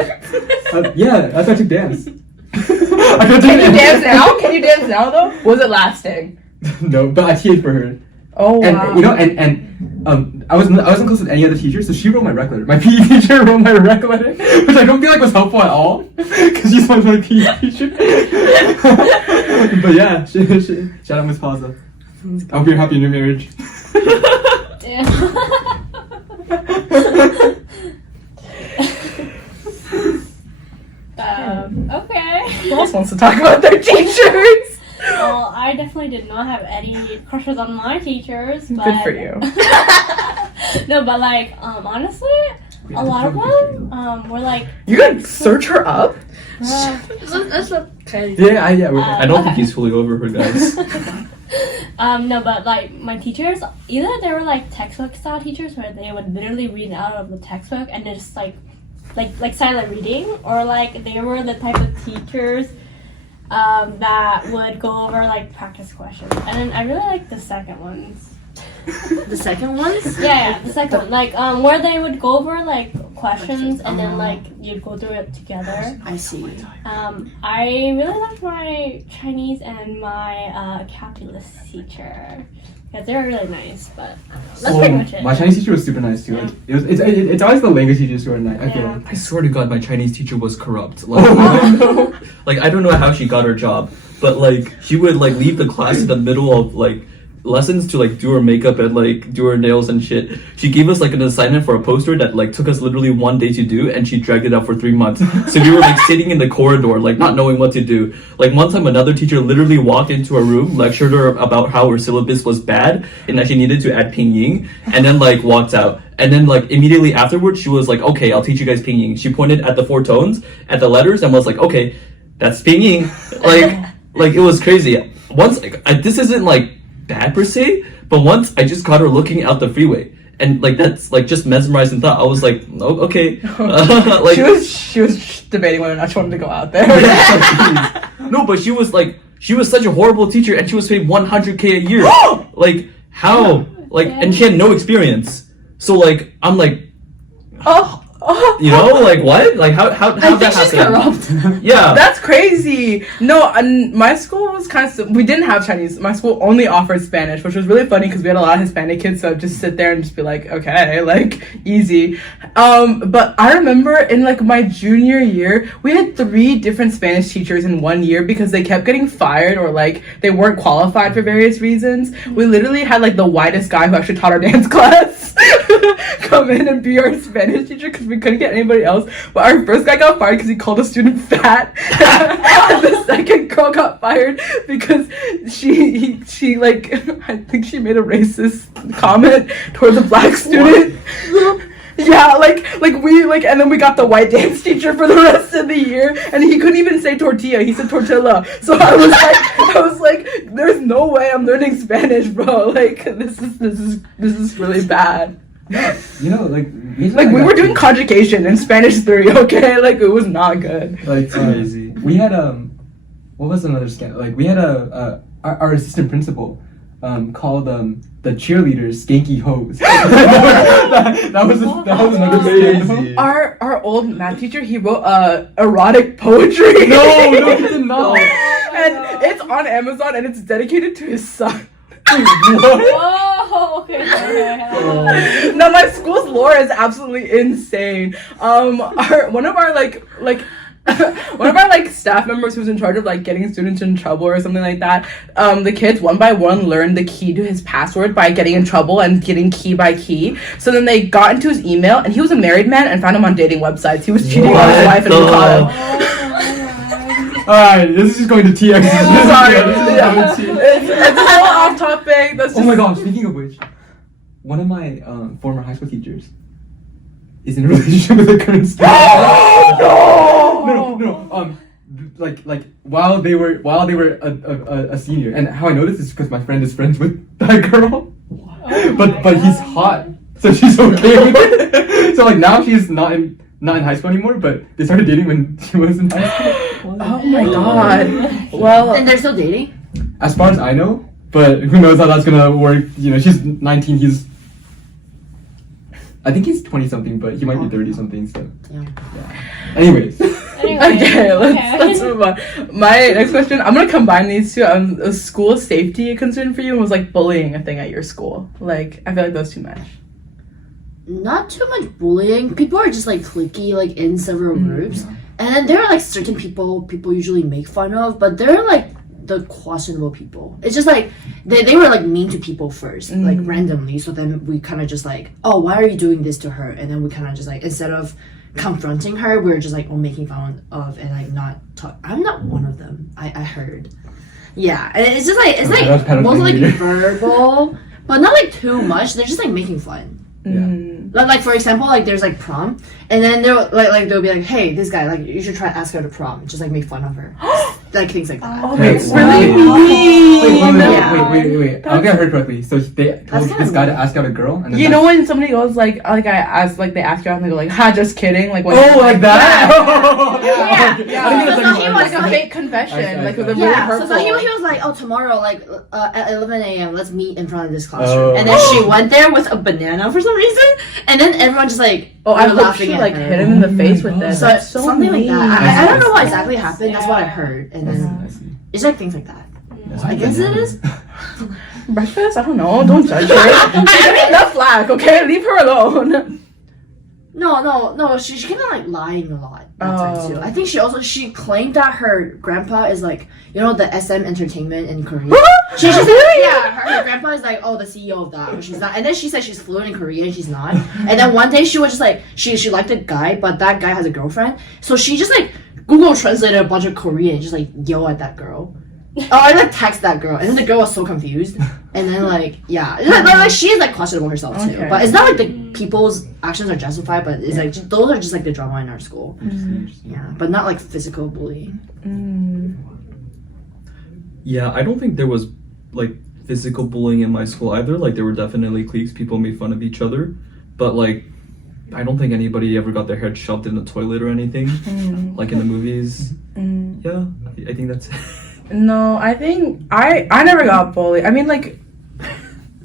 yeah, that's why I took dance. Can you dance now? Can you dance now though? Was it lasting? No, but I TA'd for her. Oh And wow. you know, I wasn't close with any other teachers, so she wrote my rec letter. My PE teacher wrote my rec letter, which I don't feel like was helpful at all, because she's my PE teacher. But yeah, shout out Miss Plaza. I hope you're happy in your marriage. Okay. Who else wants to talk about their teachers? Well, I definitely did not have any crushes on my teachers. But Good for you. No, but like, honestly, a lot of them were like. You could search her up? That's what kind of. Yeah, I don't think he's fully over her, guys. No, but like my teachers, either they were like textbook style teachers where they would literally read out of the textbook and then just like silent reading, or like they were the type of teachers that would go over like practice questions. And then I really like the second ones. The second ones? Yeah, the second one. Like where they would go over like questions and then like you'd go through it together. I see. I really liked my Chinese and my calculus teacher. Yeah, they were really nice, but that's pretty much it. My Chinese teacher was super nice too. Yeah. Like, it's always the language teachers who are nice. I feel Yeah. like. I swear to God, my Chinese teacher was corrupt. Like, like I don't know how she got her job, but like she would like leave the class in the middle of like lessons to like do her makeup and like do her nails and shit. She gave us like an assignment for a poster that like took us literally one day to do, and she dragged it out for 3 months. So we were like sitting in the corridor like not knowing what to do. Like one time another teacher literally walked into her room, lectured her about how her syllabus was bad and that she needed to add pinyin, and then like walked out. And then like immediately afterwards she was like, okay, I'll teach you guys pinyin. She pointed at the 4 tones at the letters and was like, okay, that's pinyin. Like it was crazy. Once this isn't like bad per se, but once I just caught her looking out the freeway, and like that's like just mesmerizing thought. I was like, oh, okay. Like she was debating whether or not she wanted to go out there. no, but she was such a horrible teacher, and she was paid 100K a year. Like how? Like, and she had no experience. So like I'm like, you know, like what? Like how I that think she's happen? corrupt. Yeah. That's crazy. No, my school was kind of. We didn't have Chinese. My school only offered Spanish, which was really funny because we had a lot of Hispanic kids. So I'd just sit there and just be like, okay, like easy. But I remember in like my junior year, we had 3 different Spanish teachers in 1 year because they kept getting fired or like they weren't qualified for various reasons. We literally had like the whitest guy who actually taught our dance class come in and be our Spanish teacher because we couldn't get anybody else. But our first guy got fired because he called a student fat. And the second girl got fired because she like I think she made a racist comment towards a black student. Yeah, like we like, and then we got the white dance teacher for the rest of the year, and he couldn't even say tortilla. He said tortilla. So I was like, there's no way I'm learning Spanish, bro. Like this is really bad. You know, like we were doing conjugation in Spanish 3, okay? Like it was not good. like crazy. We had what was another scandal? Like we had our assistant principal called the cheerleaders skanky hoes. that was another scandal. Our old math teacher, he wrote erotic poetry. No, he did not. And it's on Amazon and it's dedicated to his son. What? Whoa, okay. Now my school's lore is absolutely insane. One of our like one of our like staff members who's in charge of like getting students in trouble or something like that, the kids one by one learned the key to his password by getting in trouble and getting key by key. So then they got into his email, and he was a married man and found him on dating websites. He was cheating on his wife and he caught him. Alright, this is just going to TX. Sorry. It's a little off topic. That's just... Oh my gosh, speaking of which, one of my former high school teachers is in a relationship with a current student. No. Like while they were a senior, and how I know this is because my friend is friends with that girl. But he's hot, so she's okay with it. So like now she's not in high school anymore, but they started dating when she was in high school. Oh my god. Well, And they're still dating? As far as I know, but who knows how that's gonna work? You know, she's 19. I think he's 20 something, but he might be 30 something. So Yeah. Anyways. Okay, let's move on. My next question, I'm gonna combine these two. A school safety concern for you, and was like bullying a thing at your school? Like, I feel like those two match. Not too much bullying. People are just like cliquey, like in several groups. And then there are like certain people usually make fun of, but they're like the questionable people. It's just like they were like mean to people first, like randomly. So then we kind of just like, oh, why are you doing this to her? And then we kind of just like, instead of confronting her, we're just like making fun of and like not talk. I'm not one of them. I heard. Yeah, and it's just like it's like mostly like verbal, but not like too much. They're just like making fun. Like for example, like there's like prom, and then they'll they'll be like, hey, this guy, like you should try to ask her to prom, just like make fun of her, like things like that. Oh, that's really mean. Wait. I'll get her correctly. So they told this guy to ask out a girl, and then you know when somebody goes like I asked, like they ask you out and they go like, ha, just kidding, like when like that. Yeah. He was like a fake confession, like with a really hurtful. So he was like, oh, tomorrow, like at 11 a.m. let's meet in front of this classroom, and then she went there with a banana for some reason, and then everyone just like, I hope she like hit him in the face with this. So something like that. I don't know what exactly happened. That's what I heard, and then it's like things like that. I guess it is. Breakfast? I don't know. Don't judge her. I mean, that's flag, okay? Leave her alone. No. She kind of like lying a lot that time too. I think she claimed that her grandpa is like, you know, the SM Entertainment in Korea. She's just her grandpa is like, oh, the CEO of that, but she's not. And then she said she's fluent in Korean, and she's not. And then one day she was just like, she liked a guy, but that guy has a girlfriend, so she just like Google translated a bunch of Korean and just like yell at that girl. I like text that girl, and then the girl was so confused, and then like she is like questionable herself too. Okay. But it's not like the people's actions are justified, but it's like those are just like the drama in our school. Yeah, but not like physical bullying. Yeah, I don't think there was like physical bullying in my school either. Like there were definitely cliques, people made fun of each other, but like I don't think anybody ever got their head shoved in the toilet or anything, like in the movies. Yeah, I think that's. No, I think I never got bullied. I mean, like,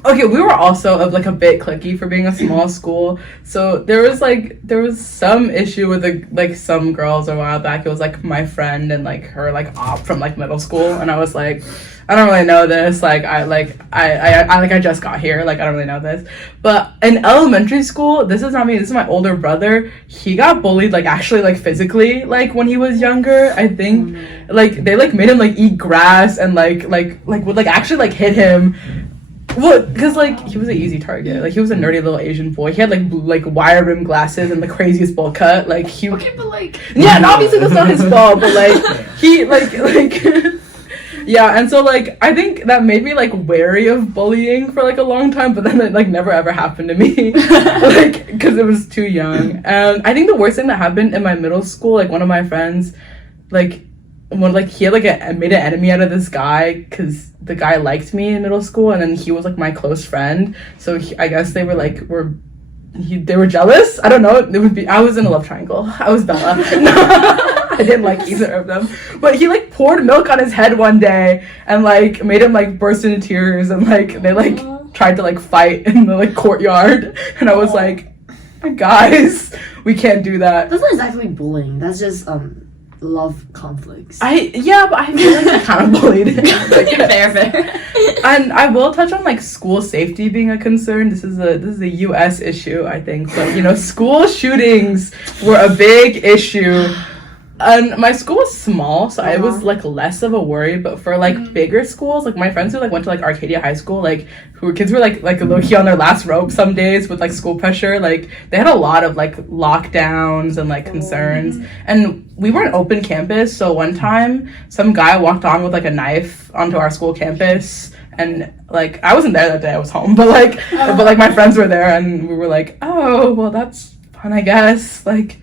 okay, we were also of like a bit cliquey for being a small school, so there was some issue with like some girls a while back. It was like my friend and like her like op from like middle school, and I was like, I don't really know this. Like I just got here. Like I don't really know this. But in elementary school, this is not me. This is my older brother. He got bullied like actually like physically like when he was younger. I think like they like made him like eat grass and like would like actually like hit him. Well, because like he was an easy target. Like he was a nerdy little Asian boy. He had like wire rim glasses and the craziest bowl cut. Like he. Okay, but like. Yeah, and obviously that's not his fault. But like he like. Yeah, and so like I think that made me like wary of bullying for like a long time, but then it like never ever happened to me, like because it was too young. And I think the worst thing that happened in my middle school, like one of my friends, like when like he had like made an enemy out of this guy because the guy liked me in middle school, and then he was like my close friend. So I guess they were like they were jealous. I don't know. It would be. I was in a love triangle. I was Bella. I didn't like either of them. But he like poured milk on his head one day and like made him like burst into tears, and like they like tried to like fight in the like courtyard, and I was like, guys, we can't do that. That's not exactly bullying. That's just love conflicts. But I feel like I kind of bullied him. Fair. And I will touch on like school safety being a concern. This is a US issue, I think. But you know, school shootings were a big issue And my school was small, so I was Uh-huh. like less of a worry. But for like bigger schools, like my friends who like went to like Arcadia High School, like who were kids who were like low key on their last rope some days with like school pressure. Like they had a lot of like lockdowns and like concerns. And we were an open campus, so one time some guy walked on with like a knife onto our school campus. And like I wasn't there that day, I was home. But like my friends were there, and we were like, oh well, that's fun, I guess. Like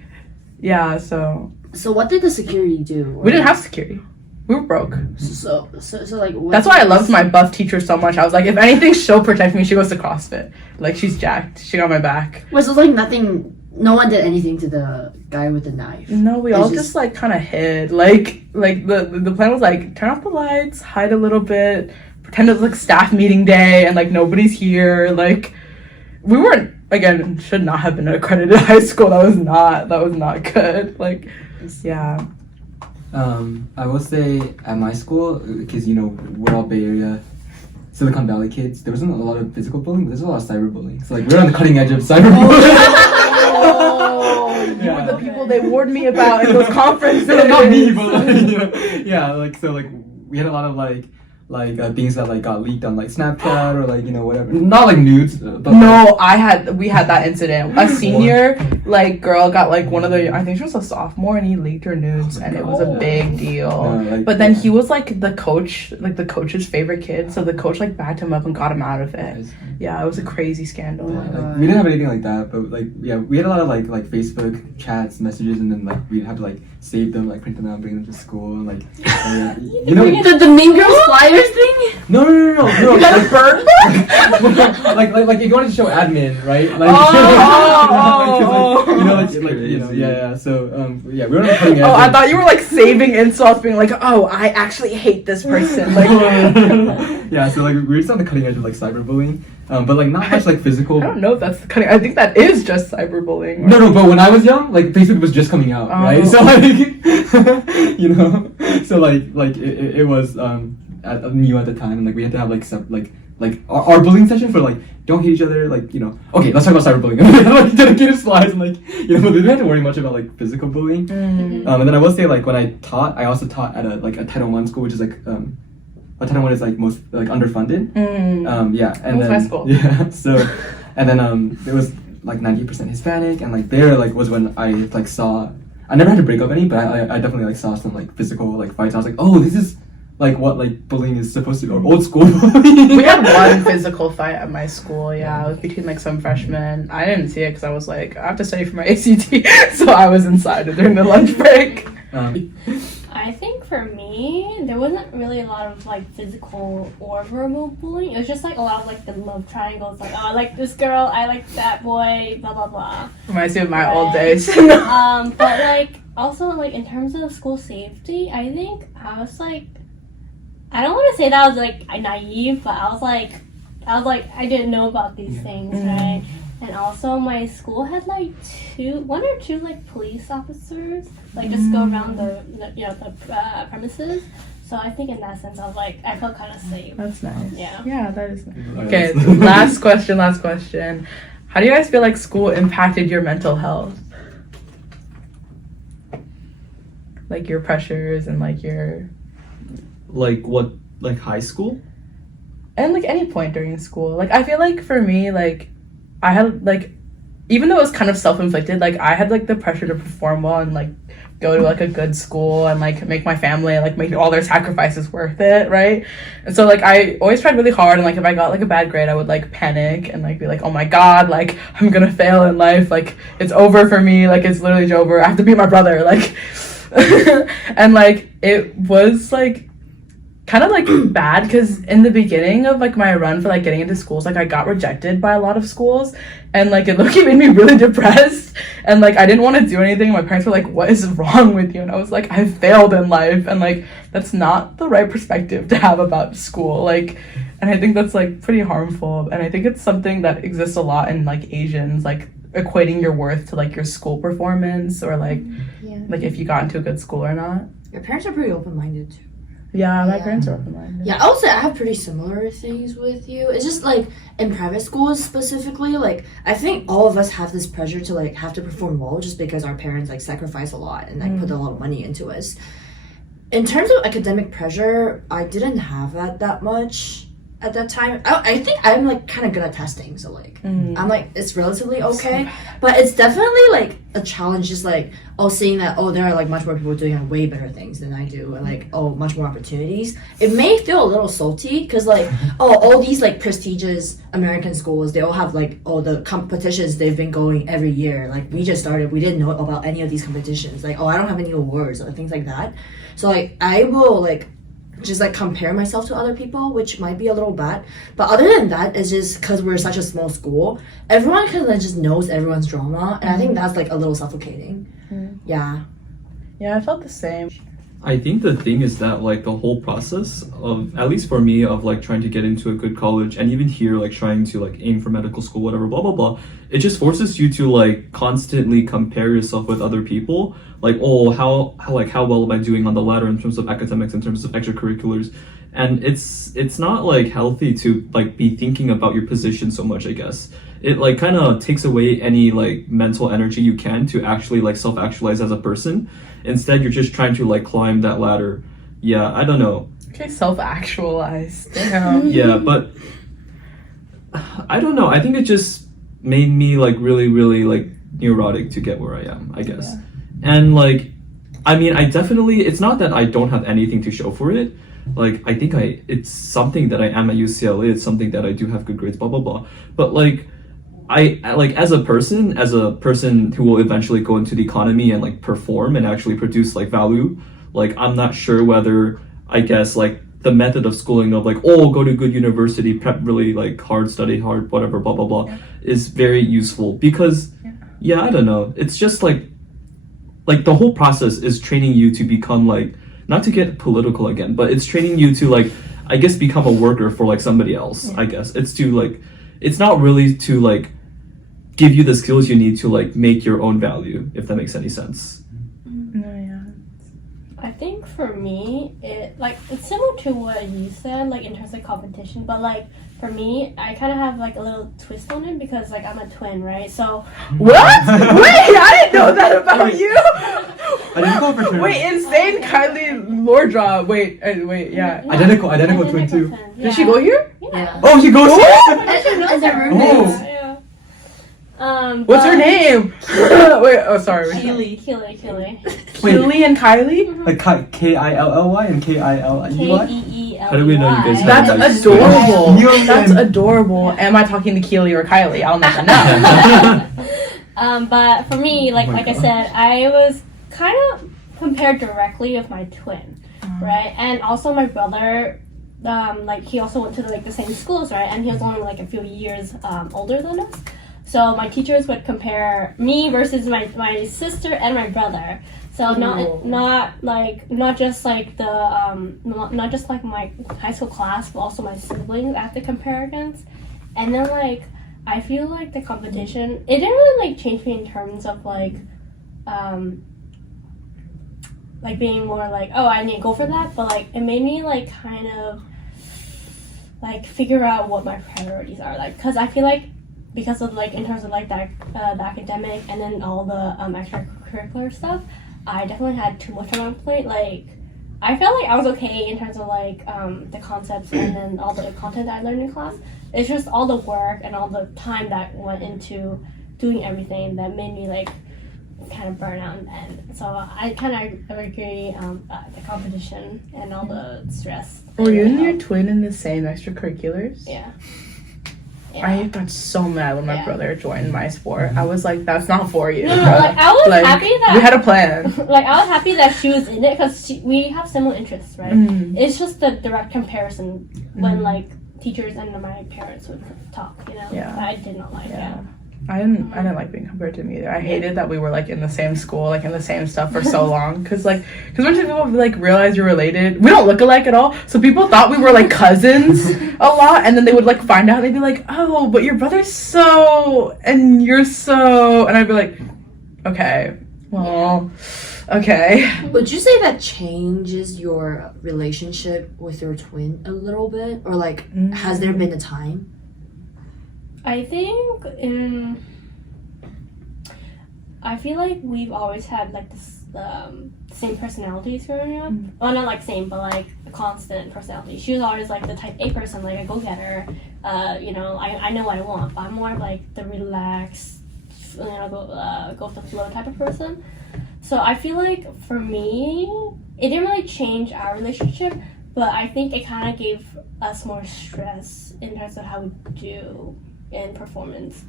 yeah, so. So what did the security do? We didn't have security. We were broke. So like. What That's why I loved my buff teacher so much. I was like, if anything, she'll protect me. She goes to CrossFit. Like, she's jacked. She got my back. Was it like nothing? No one did anything to the guy with the knife. No, we It's all just- just like kind of hid. Like the plan was like turn off the lights, hide a little bit, pretend it's like staff meeting day, and like nobody's here. Like we weren't. Again, should not have been an accredited high school. That was not good. Like, yeah. I will say at my school, because you know we're all Bay Area, Silicon Valley kids. There wasn't a lot of physical bullying, but there's a lot of cyberbullying. So like we're on the cutting edge of cyberbullying. Oh, you were the people they warned me about in those conferences. Not me, but like, you know, yeah, like so like we had a lot of like things that like got leaked on like Snapchat or like you know whatever. Not like nudes, but No, we had that incident. A senior like girl got like one of the, I think she was a sophomore, and he leaked her nudes, and it was a big deal. like, But then he was like the coach's favorite kid, so the coach like backed him up and got him out of it. Yeah, it was a crazy scandal. Like, we didn't have anything like that, but like yeah, we had a lot of like Facebook chats, messages, and then like we'd have to like save them, like print them out, bring them to school, and like you know. The Mean Girls flyers thing. No, like bird. like if you wanted to show admin, right? Like, Oh. you know, like you know, yeah. So yeah, we were on the cutting edge. Oh, I thought you were like saving insults, being like, oh, I actually hate this person. Like, yeah, so like we were just on the cutting edge of like cyberbullying, but like not much like physical. I don't know if that's the cutting. I think that is just cyberbullying. No, but when I was young, like Facebook was just coming out, right? So like, you know, so like it was new at the time, and like we had to have like our bullying session for like don't hate each other, like you know. Okay, let's talk about cyberbullying. Like dedicated slides, and like you know, they didn't have to worry much about like physical bullying. And then I will say like when I also taught at a Title I school, which is like a Title I is like most like underfunded. Yeah, and What's then my school? yeah, so and then it was like 90% Hispanic, and like there like was when I like saw. I never had to break up any, but I definitely like saw some like physical like fights. I was like, oh, this is like what like bullying is supposed to be, or old school bullying. We had one physical fight at my school. Yeah, it was between like some freshmen. I didn't see it because I was like, I have to study for my ACT, so I was inside during the lunch break. I think for me, there wasn't really a lot of like physical or verbal bullying. It was just like a lot of like the love triangles, like oh I like this girl, I like that boy, blah blah blah. Reminds me of my Right. old days. But like also like in terms of school safety, I think I was like, I don't want to say that I was like naive, but I was like I didn't know about these things, right? And also my school had like one or two like police officers like just go around the premises. So I think in that sense I was like I felt kind of safe. That's nice. Yeah. Yeah, that is nice. Okay, last question. How do you guys feel like school impacted your mental health? Like your pressures and like your... Like what? Like high school? And like any point during school. Like I feel like for me, like I had like, even though it was kind of self-inflicted, like I had like the pressure to perform well and like go to like a good school and like make my family like make all their sacrifices worth it, right? And so like I always tried really hard, and like if I got like a bad grade I would like panic and like be like, oh my god, like I'm gonna fail in life, like it's over for me, like it's literally over, I have to beat my brother, like and like it was like kind of like bad because in the beginning of like my run for like getting into schools, like I got rejected by a lot of schools, and like it literally made me really depressed, and like I didn't want to do anything. My parents were like, what is wrong with you? And I was like, I failed in life, and like that's not the right perspective to have about school, like, and I think that's like pretty harmful, and I think it's something that exists a lot in like Asians, like equating your worth to like your school performance or like Yeah. like if you got into a good school or not. Your parents are pretty open-minded too. Yeah, my Yeah. parents are open-minded. Yeah, I would say I have pretty similar things with you. It's just like in private schools specifically, like I think all of us have this pressure to like have to perform well just because our parents like sacrifice a lot and like put a lot of money into us. In terms of academic pressure, I didn't have that much at that time. I think I'm like kind of good at testing, so like I'm like it's relatively okay, but it's definitely like a challenge. Just like seeing that there are like much more people doing way better things than I do, and like much more opportunities. It may feel a little salty because like all these like prestigious American schools, they all have like the competitions they've been going every year. Like we just started, we didn't know about any of these competitions. Like I don't have any awards or things like that. So like I will like just like compare myself to other people, which might be a little bad, but other than that, it's just because we're such a small school, everyone kind of just knows everyone's drama, and I think that's like a little suffocating. Yeah, I felt the same. I think the thing is that like the whole process of, at least for me, of like trying to get into a good college, and even here like trying to like aim for medical school, whatever, blah blah blah, it just forces you to like constantly compare yourself with other people. Like, how well am I doing on the ladder in terms of academics, in terms of extracurriculars, and it's not like healthy to like be thinking about your position so much. I guess it like kind of takes away any like mental energy you can to actually like self-actualize as a person. Instead, you're just trying to like climb that ladder. Yeah, I don't know. Okay, self-actualized. Damn. Yeah, but I don't know. I think it just made me like really, really like neurotic to get where I am, I guess. Yeah. And like, I mean, I definitely, it's not that I don't have anything to show for it. Like, I think it's something that I am at UCLA. It's something that I do have good grades, blah, blah, blah. But like, I like as a person who will eventually go into the economy and like perform and actually produce like value, like I'm not sure whether, I guess, like the method of schooling of like, go to good university, prep really like hard, study hard, whatever, blah blah blah, is very useful because I don't know, it's just like the whole process is training you to become like, not to get political again, but it's training you to like, I guess, become a worker for like somebody else. I guess it's to like, it's not really to like give you the skills you need to like make your own value, if that makes any sense. I think for me, it's similar to what you said, like in terms of competition, but like for me, I kind of have like a little twist on it because like I'm a twin, right? So What? Wait, I didn't know that about you. Identical fraternity. Wait, insane Kylie Lordra. Wait, yeah. Identical twin too. twins, Did she go here? Yeah. Oh, she goes here? as a roommate. Yeah. What's her name? Wait, sorry. Kiley. Kiley and Kylie? Like Killy and Kiley. Keely. How do we know you guys have That's nice adorable. You That's and- adorable. Am I talking to Keely or Kylie? I'll never know. But for me, like my I God. said, I was kind of compared directly with my twin, right? And also my brother, like he also went to like the same schools, right? And he was only like a few years older than us. So my teachers would compare me versus my sister and my brother. So not just like not just like my high school class, but also my siblings I have to compare against. And then like I feel like the competition, it didn't really like change me in terms of like being more like, I need to go for that, but like it made me like kind of like figure out what my priorities are, like, because I feel like because of like in terms of like that the academic and then all the extracurricular stuff, I definitely had too much on my plate. Like I felt like I was okay in terms of like the concepts and then all the content that I learned in class. It's just all the work and all the time that went into doing everything that made me like kind of burn out in the end. So I kind of agree the competition and all the stress. Were you and your twin in the same extracurriculars? Yeah. I got so mad when my brother joined my sport. I was like, that's not for you. No, like I was Like, happy that we had a plan. like I was happy that she was in it because we have similar interests, right? It's just the direct comparison when like teachers and my parents would talk, that I did not like. I didn't like being compared to him either. I hated that we were like in the same school, like in the same stuff for so long. Cause when people like realize you're related, we don't look alike at all. So people thought we were like cousins a lot, and then they would like find out. They'd be like, "Oh, but your brother's so, and you're so," and I'd be like, "Okay, well." Okay. Would you say that changes your relationship with your twin a little bit? Or like, has there been a time? I think I feel like we've always had like this same personalities growing up. Well, not like same, but like a constant personality. She was always like the type A person, like a go-getter. You know, I know what I want, but I'm more of like the relaxed, you know, go with the flow type of person. So I feel like for me, it didn't really change our relationship, but I think it kind of gave us more stress in terms of how we do in performance.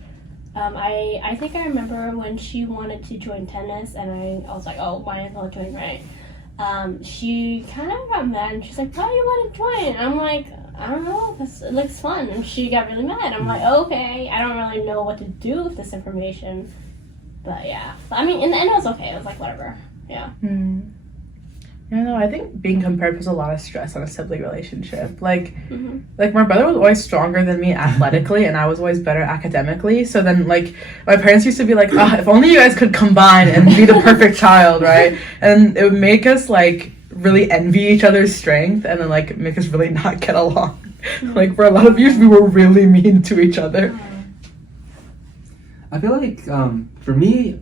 I think I remember when she wanted to join tennis, and I was like, oh, might as well join, right? She kind of got mad, and she's like, why do you want to join? And I'm like, I don't know, it looks fun. And she got really mad. I'm like, okay, I don't really know what to do with this information. But yeah, I mean, in the end, it was okay. It was like, whatever. Yeah. I don't know. I think being compared puts a lot of stress on a sibling relationship. Like my brother was always stronger than me athletically, and I was always better academically. So then, like, my parents used to be like, oh, if only you guys could combine and be the perfect child, right? And it would make us, like, really envy each other's strength, and then, like, make us really not get along. Like, for a lot of years, we were really mean to each other. I feel like, for me,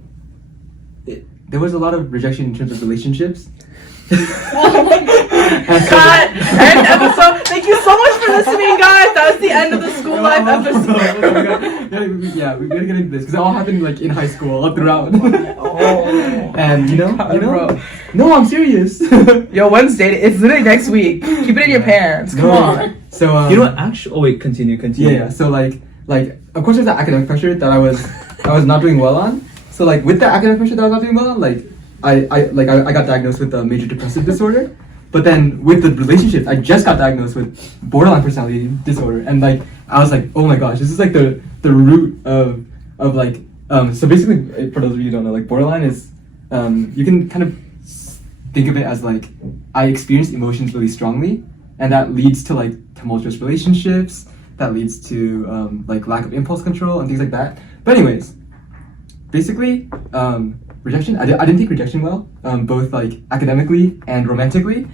there was a lot of rejection in terms of relationships. Cut! End episode. Thank you so much for listening, guys. That was the end of the school life episode. Yeah, we gotta get into this because it all happened like in high school, all throughout. And you know, Bro. No, I'm serious. Yo, Wednesday. It's literally next week. Keep it in your pants. Come on. So You know what? Actually, oh wait, continue. Yeah. So like of course there's the academic pressure that I was not doing well on. So like with the academic pressure that I was not doing well on, like I got diagnosed with a major depressive disorder. But then with the relationships, I just got diagnosed with borderline personality disorder, and like I was like, oh my gosh, this is like the root of like so basically, for those of you who don't know, like borderline is you can kind of think of it as like I experience emotions really strongly, and that leads to like tumultuous relationships, that leads to like lack of impulse control and things like that. But anyways, basically rejection, I didn't take rejection well, both like academically and romantically,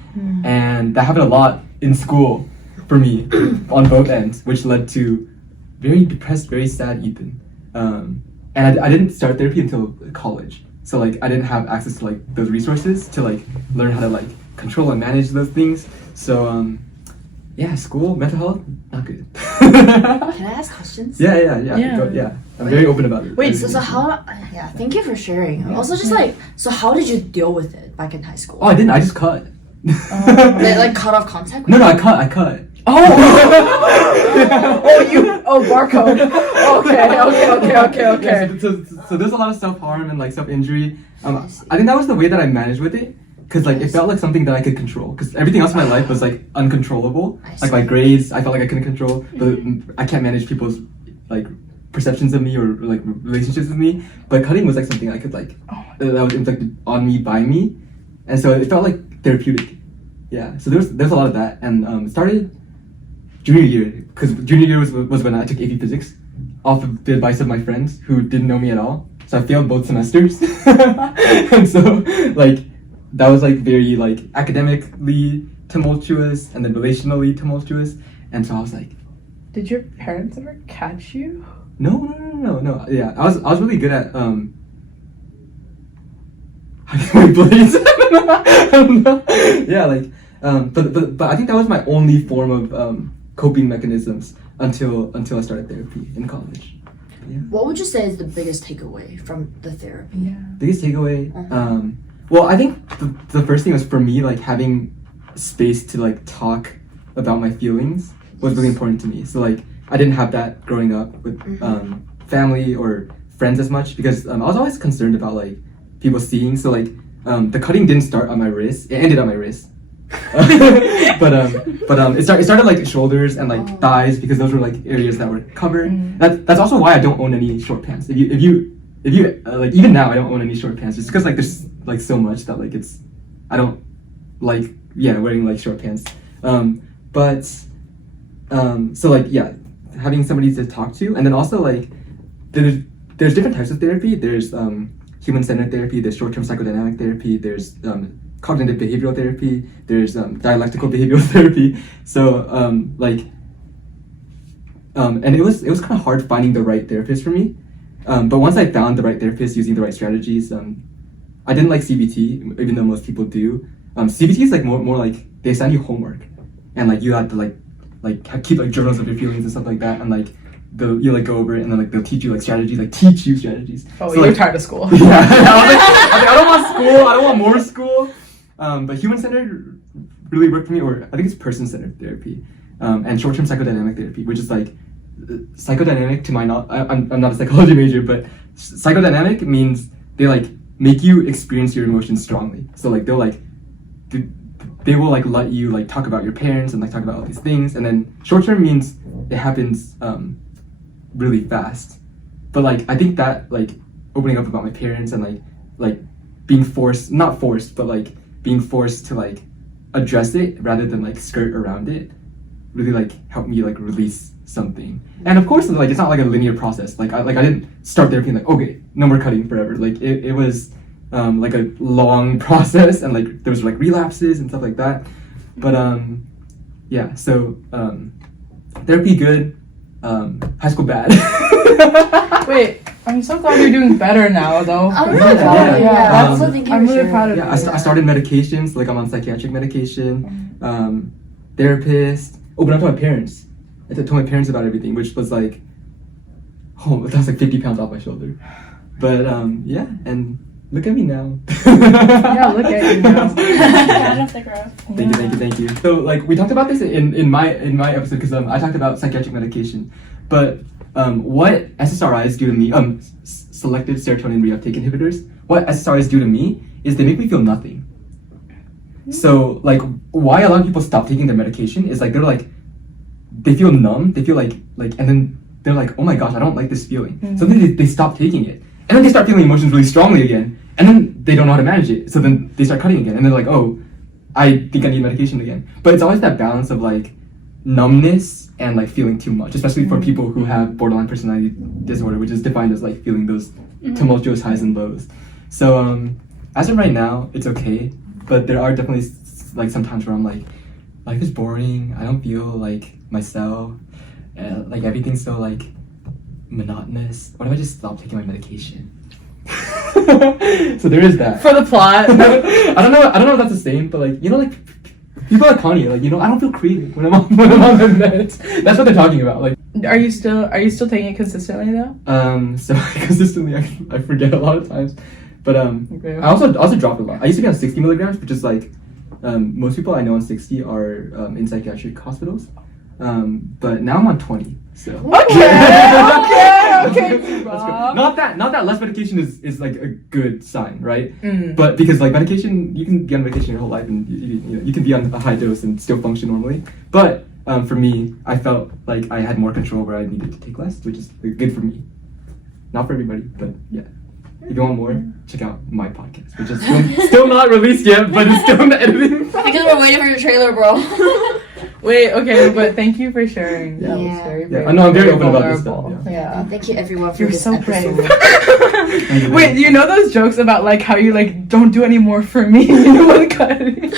and that happened a lot in school for me on both ends, which led to very depressed, very sad Ethan. And I didn't start therapy until college, so like I didn't have access to like those resources to like learn how to like control and manage those things. So yeah, school, mental health, not good. Can I ask questions? Yeah. I'm very open about it. Wait, so how? Yeah, thank you for sharing. Also, just like, so how did you deal with it back in high school? Oh, I didn't. I just cut. They, like cut off contact? No, I cut. Oh, barcode. Okay. So there's a lot of self-harm and like self-injury. I think that was the way that I managed with it, because like it felt like something that I could control, because everything else in my life was like uncontrollable. Like my grades, I felt like I couldn't control. I can't manage people's like perceptions of me or like relationships with me. But cutting was like something I could like that was inflicted on me by me, and so it felt like therapeutic. Yeah. So there's a lot of that, and it started junior year, because junior year was when I took AP Physics off of the advice of my friends who didn't know me at all. So I failed both semesters, and so like that was like very like academically tumultuous and then relationally tumultuous, and so I was like, did your parents ever catch you? No. Yeah, I was really good at hiding my blades. I don't know. Yeah, like but I think that was my only form of coping mechanisms until I started therapy in college. Yeah. What would you say is the biggest takeaway from the therapy? Yeah. Biggest takeaway? Well, I think the first thing was for me, like having space to like talk about my feelings was really important to me. So like I didn't have that growing up with family or friends as much, because I was always concerned about like people seeing. So like the cutting didn't start on my wrist; it ended on my wrist. but it started like shoulders and like thighs, because those were like areas that were covered. That's also why I don't own any short pants. If you like, even now I don't own any short pants, just because like there's like so much that like I don't like wearing like short pants. So like having somebody to talk to, and then also like there's different types of therapy. There's human-centered therapy, there's short-term psychodynamic therapy, there's cognitive behavioral therapy, there's dialectical behavioral therapy. So and it was kind of hard finding the right therapist for me. But once I found the right therapist using the right strategies, I didn't like CBT, even though most people do. CBT is like more like they assign you homework, and like you have to keep like journals of your feelings and stuff like that, and like you like go over it, and then like they'll teach you like strategies, like teach you strategies. Oh, so, you're tired of school. Yeah, I don't want school. I don't want more school. But human-centered really worked for me, or I think it's person-centered therapy, and short-term psychodynamic therapy, which is like psychodynamic to my knowledge. I'm not a psychology major, but psychodynamic means they like make you experience your emotions strongly. So like they will like let you like talk about your parents and like talk about all these things, and then short-term means it happens really fast. But like I think that like opening up about my parents and like being not forced, but like being forced to like address it rather than like skirt around it really like helped me like release something. And of course like it's not like a linear process. Like I didn't start therapy and like, okay, no more cutting forever. Like it was like a long process, and like there was like relapses and stuff like that. But yeah, so therapy good, high school bad. Wait, I'm so glad you're doing better now, though. I'm really proud of you. Yeah. I'm really proud of you. I started medications, like I'm on psychiatric medication, therapist. Oh, but I told my parents. I told my parents about everything, which was like, that's like 50 pounds off my shoulder. But yeah, and look at me now. Yeah, look at you now. Proud of the growth. Thank you. So like we talked about this in my episode, because I talked about psychiatric medication, but what SSRIs do to me, selective serotonin reuptake inhibitors, what SSRIs do to me is they make me feel nothing. So like why a lot of people stop taking their medication is like they feel numb, they feel like and then they're like, oh my gosh, I don't like this feeling. So then they stop taking it, and then they start feeling emotions really strongly again, and then they don't know how to manage it, so then they start cutting again, and they're like, oh, I think I need medication again. But it's always that balance of like numbness and like feeling too much, especially for people who have borderline personality disorder, which is defined as like feeling those tumultuous highs and lows. So as of right now, it's okay, but there are definitely like some times where I'm like, life is boring, I don't feel like myself, like everything's so like monotonous. What if I just stop taking my medication? So there is that. For the plot. I don't know if that's the same, but like, you know, like people like Kanye, like, you know, I don't feel creative when I'm on the meds. That's what they're talking about. Like, Are you still taking it consistently though? so consistently I forget a lot of times. But Okay. I also dropped a lot. I used to be on 60 milligrams, which is like most people I know on 60 are in psychiatric hospitals. But now I'm on 20. So Okay. That's good. Bob. Not that less medication is like a good sign, right? Mm. But because like medication, you can be on medication your whole life, and you can be on a high dose and still function normally. But for me, I felt like I had more control where I needed to take less, which is good for me. Not for everybody, but yeah. If you want more, check out my podcast, which is still not released yet, but it's still in the editing. Because we're waiting for your trailer, bro. Wait, okay, but thank you for sharing. That was Yeah. very Yeah, brave. I know, I'm very open about this stuff, vulnerable. Yeah. Thank you everyone for You're this so episode. brave. Wait, do you know those jokes about like how you like don't do any more for me? You know what cutting?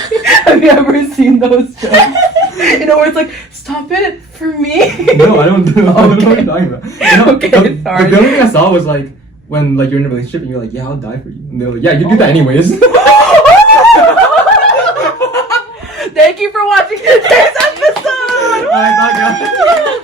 Have you ever seen those jokes? You know where it's like, stop it for me. No, I don't know what you're talking about. You know, Okay, the sorry. only thing I saw was like when like you're in a relationship and you're like, yeah, I'll die for you, and they're like, yeah, you do that anyways. Thank you for watching today's episode. Bye, guys.